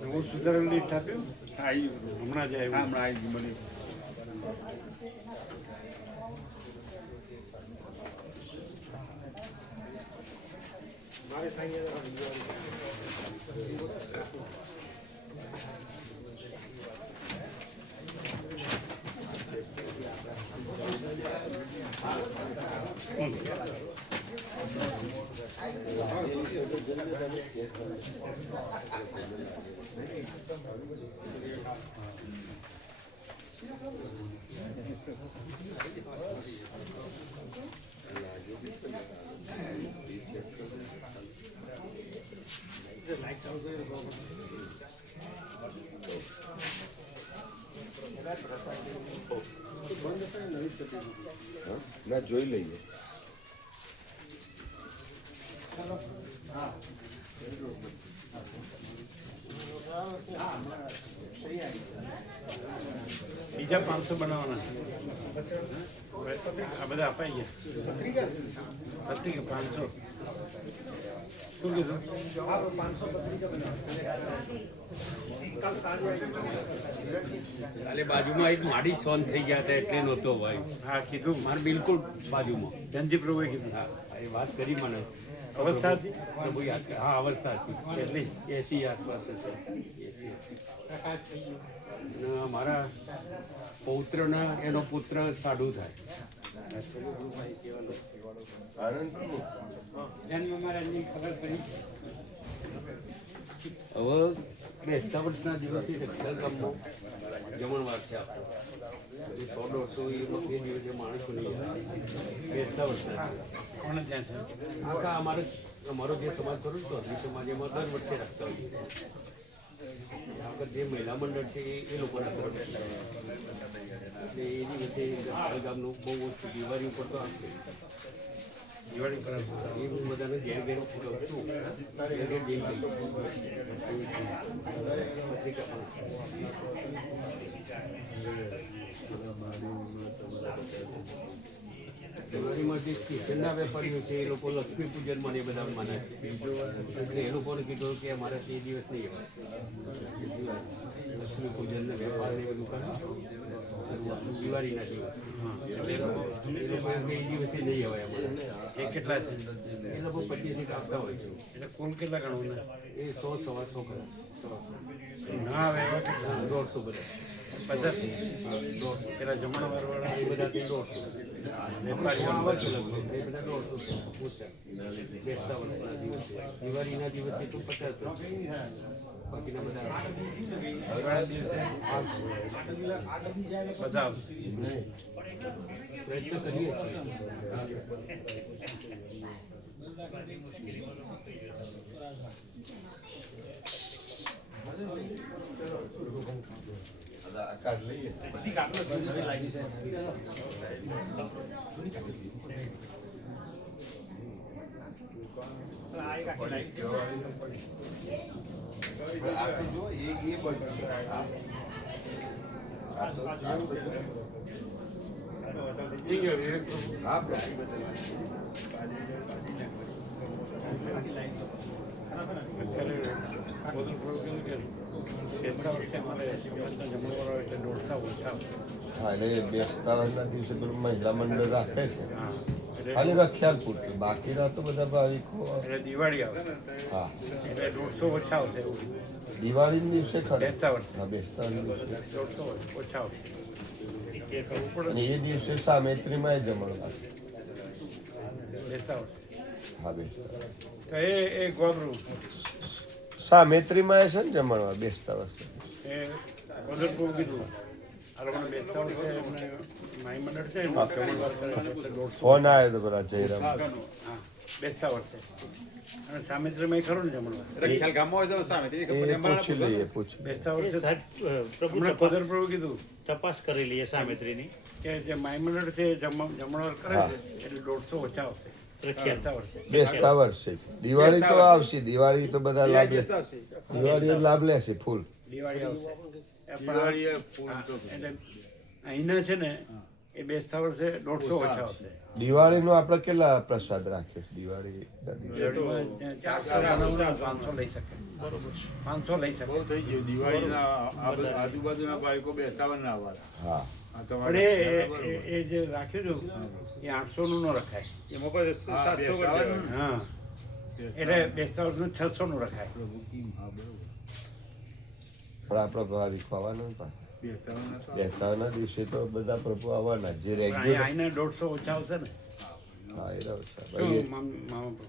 નવું સુધારેલું લિસ્ટ આપ્યું? આવી હમણાં જ આવ્યું. હમણાં આવી ગયું મને ના જોઈ લઈએ. બીજા 500 બનાવવાના આ બધા અપાઈ ગયા. પત્રિકા 500 શું કીધું? કાલે બાજુમાં એક માડી સોન થઈ ગયા હતા એટલે નહોતો ભાઈ. હા કીધું. મારે બિલકુલ બાજુમાં ધનજી પ્રભુએ કીધું. એ વાત કરી મને અવસ્થા હતી? પ્રભુ યાદ કરે. હા અવસ્થા હતી કેટલી? 80 આસપાસ હશે 80. અને મારા પૌત્રના એનો પુત્ર સાધુ થાય. આનંદ ખબર પડી. હવે બેસતા વર્ષના દિવસથી રક્ષા ગામમાં જમણવાર છે આપણો. 100-150 એ દિવસે માણસો નહીં આવે. બેસતા વર્ષના કોને ત્યાં છે? આખા અમારો જે સમાજ કરું તો અગ્નિ સમાજ એમાં દર વર્ષે રાખતા હોઈએ. આ વખત જે મહિલા મંડળ છે એ લોકોના તરફ એટલે એ દિવસે ગામનું બહુ ઓછું દિવાળી ઉપર તો આપશે. દિવાળી પર એ હું બધાને ઘેર ઘેર પૂરું છું. ઘેર ઘેર જઈ ગઈ દિવાળીમાં જે કિચનના વેપારીઓ છે એ લોકો લક્ષ્મી પૂજનમાં ને એ બધા માને છે. એટલે એ લોકોને કીધું કે અમારે તે દિવસ નહીં અવાય. લક્ષ્મી પૂજનને વેપાર ને એ બધું કરે દિવાળીના દિવસ. એટલે એ લોકો એ દિવસે નહીં અવાય અમારે. એ કેટલા છે એ લોકો 25 આપતા હોય છે. એટલે કુલ કેટલા ગણું ને એ 100 125 કરે. ના આવે એવા કેટલા 150 બધા. 50 પેલા જમણવાર વાળા એ બધા 150. વેપારીઓ આવે છે લગભગ એ બધા 150 ઓછા. બેસતા વર્ષના દિવસે દિવાળીના દિવસે તો 50 બાકીના બધા દિવાળીના દિવસે બધા આવશે. પ્રયત્ન કરીએ કાર્ડ લઈએ. આ તો જો એ બધું ઠીક છે વિવેક હા અત્યારે બધું થોડું કેવું કે બેસતા વર્ષે અમારે સમાજના જમણવાર હોય એટલે 150 ઓછા આવશે. હા એટલે બેસતા વર્ષના દિવસે પેલું મહિલા મંડળ રાખે છે હા ખાલી રખ્યાલ પૂરતું બાકીના તો બધા ભાવિકો એટલે દિવાળી આવે હા એટલે 150 ઓછા આવશે એવું. દિવાળીના દિવસે ખરે બેસતા વર્ષે હા બેસતા દિવસે 150 ઓછા આવશે. એ કરવું પડે અને એ દિવસે સામેત્રીમાં જમણવાર બેસતા વર્ષે. હા બેસતા તો એ ગોબરું સામેત્રીમાં છે ને જમણવાર બેસતા વર્ષે એ ગોદરપુર કીધું આ લોકોને બેસતા વર્ષે એમને માઈ મંડળ છે ને જમણવાર કરે છે એટલે 150 ફોન આવ્યો તો પેલા જયરામ હા બેસતા વર્ષે અને સામેત્રીમાં ખરું ને જમણવાર ખ્યાલ ગામમાં હોય તો સામે એ પૂછી લઈએ પૂછી બેસતા વર્ષે હમણાં ગોદરપુર કીધું તપાસ કરી લઈએ સામેત્રીની કે જે માઈ મંડળ છે જમણવાર કરે છે એટલે 150 ઓછા આવશે બેસતા વર્ષે. બેસતા વર્ષે દિવાળી તો આવશે દિવાળી તો બધા લાભ લે દિવાળી લાભ લેશે ફૂલ દિવાળી આવશે એટલે અહીંના છે ને એ બેસતા વર્ષે 150 ઓછા આવશે. દિવાળીનો આપણે કેટલા પ્રસાદ રાખ્યો છે દિવાળી દિવાળીમાં 400 બનાવવાના 500 લઈ શકે. 500 લઈ શકે. થઈ ગયું દિવાળીના આજુબાજુના બાળકો બેસતા ના હા પણ એ જે રાખ્યું હતું એ 800 નું ન રખાય. એમાં પણ 700 હા એટલે બેસતા વર્ષનું 600 નું રખાય. પણ આપણા ભાવિકો આવવાના ને પાછા. બેસતાના દિવસે તો બધા પ્રભુ આવવાના જે પણ રેગ્યુલર અહીંના 150 ઓછા આવશે ને. હા એ રહેશે શું મામા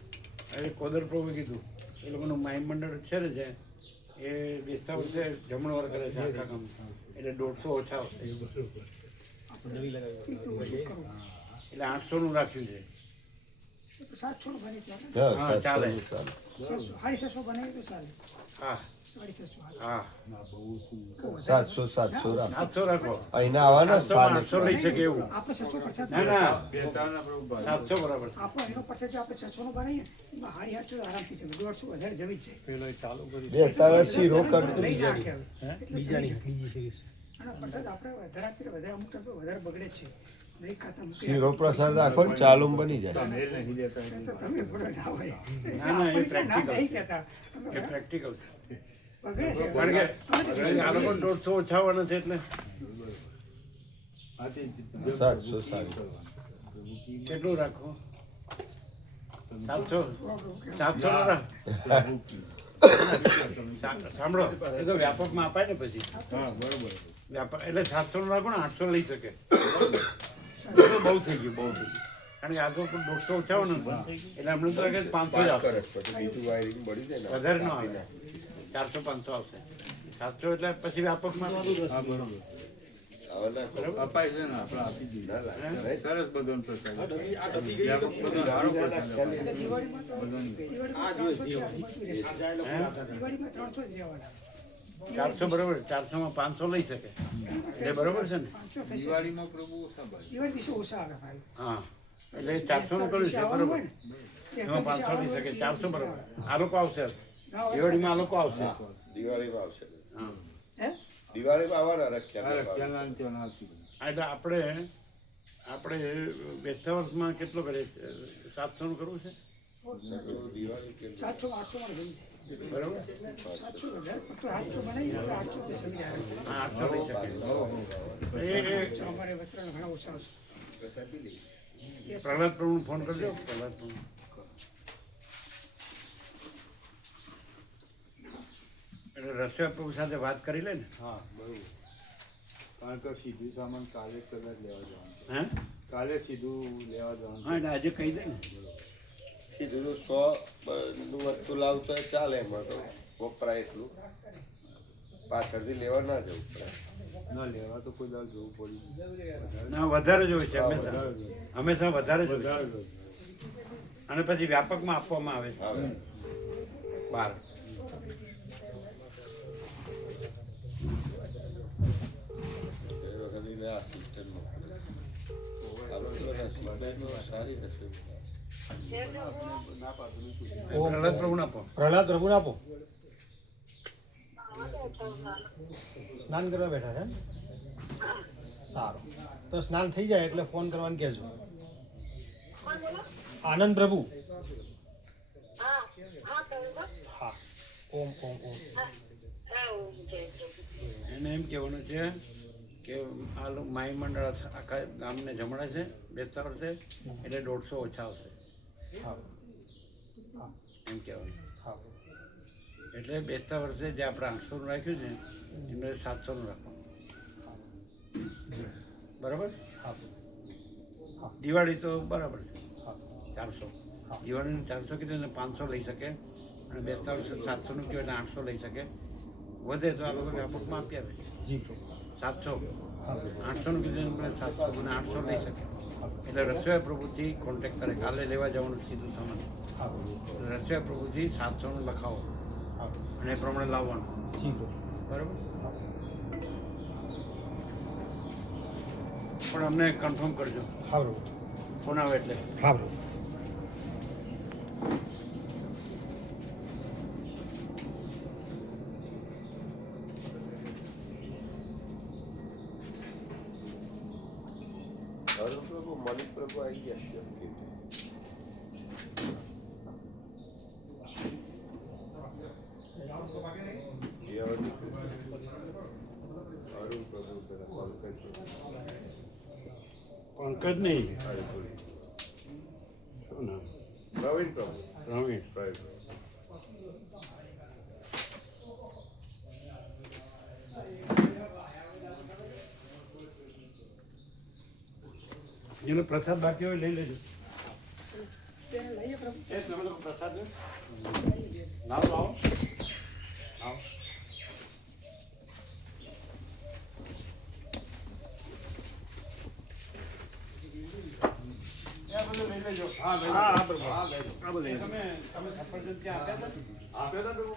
એ કોદર પ્રભુ કીધું એ લોકોનું માઈ મંડળ છે ને જે એ બેસતા વર્ષે જમણવાર કરે છે આખા ગામ એટલે 150 ઓછા આવશે. એટલે 800 નું રાખ્યું છે. 700 બને છે હા, ચાલે. ચાલે 750 બને તો ચાલે હા 750 હા 700 રાખ 700 રાખો. અહીંના આવવાના 800 લઈ શકે એવું. આપણે 600 પરસેન્ટ ના ના બેસતાના પ્રભુ 700 બરાબર. આપણો એનો પરસેન્ટ આપણે 600 નો બનાવીએ એમાં હારી 800 આરામથી છે 150 વધારે જવી જ છે પેલો ચાલુ કરી બેસતા શીરો કરતું લઈ નાખે હવે. એટલે આનો પરસેન્ટ આપણે વધારે આપીએ તો વધારે અમુક ટાઈમ તો વધારે બગડે જ છે નહીં ખાતા મૂકી શીરો પ્રસાદ રાખો ને ચાલુ બની જાય મેલ નહીં દેતા તો તમે બોલો ના હોય ના, ના, એ ના practical. નહીં કહેતા એ પ્રેક્ટિકલ બગડે છે કારણ કે આ લોકો 150 ઓછા આવવાના છે એટલે 700 સારું કેટલું રાખો 700 700 નો રાખ. સાંભળો એ તો વ્યાપકમાં અપાય ને પછી વ્યાપક એટલે 700 નું રાખો ને 800 લઈ શકે. એ તો બહુ થઈ ગયું બહુ થઈ ગયું કારણ કે આ તો 150 ઓછા હોય ને એટલે હમણાં તો લાગે 500 જ આવશે. કરે પછી બીજું વાયરિંગ બળી જાય ને વધારે ન આવે 400 500 આવશે. 700 એટલે પછી વ્યાપકમાં આવવાના અપાય છે ને આપણે આપી દઈએ ના લાગે સરસ બધાનો પ્રસાદ વ્યાપક બધો સારો પ્રસાદ અપાય. દિવાળીમાં તો દિવાળીમાં 300 જ રહેવાના 400 બરોબર 400 માં 500 લઈ શકે એટલે બરોબર છે ને. 500 થશે દિવાળીમાં પ્રભુ ઓછા ભાઈ દિવાળી દિવસે ઓછા આવે ભાઈ હા એટલે 400 નું કર્યું છે બરોબર. એમાં 500 લઈ શકે 400 બરોબર. આ લોકો આવશે દિવાળીમાં આ લોકો આવશે. દિવાળીમાં આવશે હા હે દિવાળીમાં આવવાના રખ્યા ખ્યાલ આવે ત્યાં આપી દઈએ. એટલે આપણે આપણે બેસતા વર્ષમાં કેટલો કરીએ 700નું કરવું છે 700-800 માં બરાબર 700 બનાવી 800 હા 800 લઈ શકે અમારે વસ્ત્રના ઘણા ઓછા છે. પ્રહલાદ પ્રભુને ફોન કરજો પ્રહલાદ પ્રભુ એટલે રસોઈયા પ્રભુ સાથે વાત કરી લે ને હા બરોબર કારણ કે સીધું સામાન કાલે કદાચ લેવા જવાનું હે કાલે સીધું લેવા જવાનું હા એટલે આજે કહી દે ને કીધું 100 નું વસ્તુ લાવતો હોય ચાલે એમાં તો વપરાય એટલું પાછળથી લેવા ના જવું પડે ના લેવા તો કોઈ દાળ જવું પડી ના વધારે જોઈએ છે હંમેશા હંમેશા વધારે જોઈએ વધારે જ. અને પછી વ્યાપકમાં આપવામાં આવે છે આવે બહાર આ સિસ્ટમમાં સારી રસોઈ પ્રહલાદ પ્રભુને આપો પ્રહલાદ પ્રભુને આપો. સ્નાન કરવા બેઠા છે. સારું તો સ્નાન થઈ જાય એટલે ફોન કરવાનું કહેજો. આનંદ પ્રભુ. હા ઓમ ઓમ ઓમ. એને એમ કહેવાનું છે કે આ માઈ મંડળ આખા ગામને જમણે છે બેસતા વર્ષે એટલે 150 ઓછા આવશે હા એમ કહેવાનું હા એટલે બેસતા વર્ષે જે આપણે 800નું રાખ્યું છે એમને 700નું રાખવાનું બરાબર હા દિવાળી તો બરાબર છે હા 400 દિવાળીનું 400 કીધું ને 500 લઈ શકે અને બેસતા વર્ષે 700નું કહેવાય એટલે 800 લઈ શકે વધે તો આ લોકો વ્યાપકમાં આપી આવે છે જી પ્રભુ. 700 800નું કીધું એટલે 700 અને 800 લઈ શકે એટલે રસોઈયા પ્રભુથી કોન્ટેક્ટ કરે કાલે લેવા જવાનું સીધું સામાન હા રસોઈયા પ્રભુથી 700નું લખાવો હા અને એ પ્રમાણે લાવવાનું જી પ્રભુ. બરાબર પણ અમને કન્ફર્મ કરજો હા પ્રભુ. ફોન આવે એટલે હા પ્રભુ. અરુણ પ્રભુ મલિક પ્રભુ આવી ગયા છે અરુણ પ્રભુ પેલા પંકજ નહીં પ્રવીણ પ્રભુ પ્રવીણ પ્રવીણ જેનો પ્રસાદ બાકી હોય લઈ લેજો લઈએ પ્રભુ. એ તમે લોકો પ્રસાદ લો લાવો આવો આવો લઈ લેજો હા હા પ્રભુ હા લઈ લો તમે સફરજન ત્યાં આપ્યા હતા પ્રભુ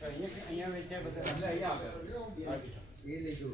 અહીંયા વેચ્યા બધા અહીંયા આપ્યા એ લેજો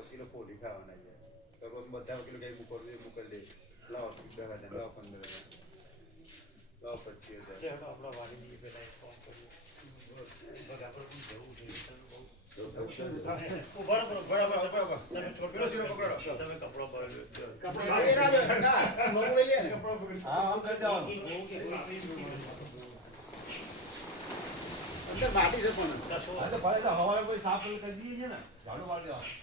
વકીલો પોલી ખાવાના છે સર્વત બધા વકીલો કઈ મોકલી દે લાવો 10,000 લાવો 15,000 લાવો 25,000 આપણા વાડી પેલા ફોન માટી છે પણ હવારે કોઈ સાફ કરી દઈએ છે ને ઝાડુ મારી દેવા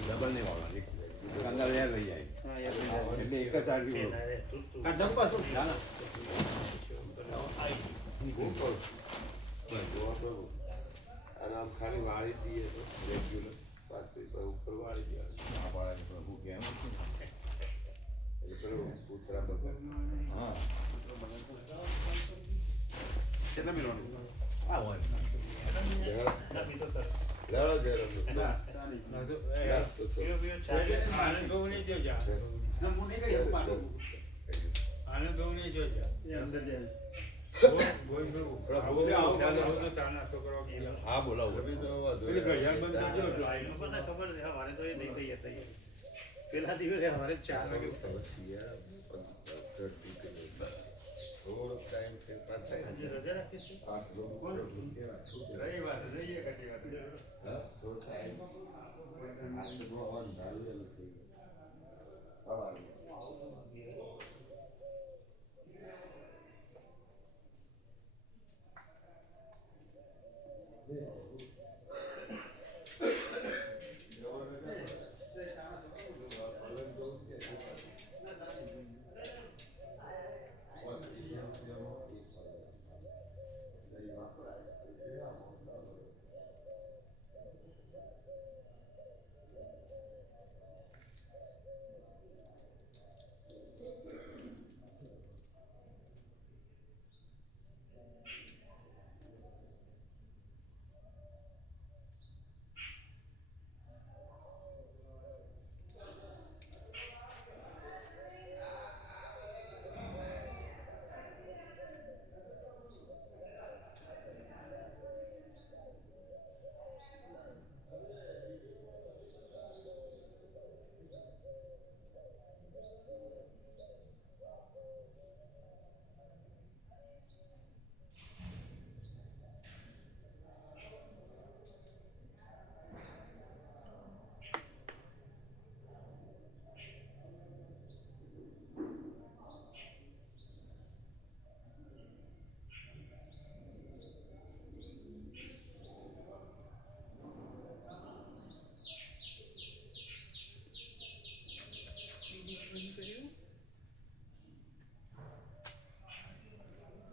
ડબલ નહીં વાળવાની કંદા લઈ જાય એટલે એક જ સાડી આમ ખાલી વાળી દઈએ તો રેગ્યુલર પાછી ઉપર વાળી દઈએ હું કેમ એટલે કૂતરા બગર હા કેટલા મિનિટ આ હોય લેવડો જરો હા બોલાવો પેલા દિવસે અમારે 4 વાગે થોડો ટાઈમ ફેરફાર થાય રજા રાખીશું 8 રવિવાર રહીએ કટી વાત હા થોડો ટાઈમ આ તો આવવાનું ધારું નથી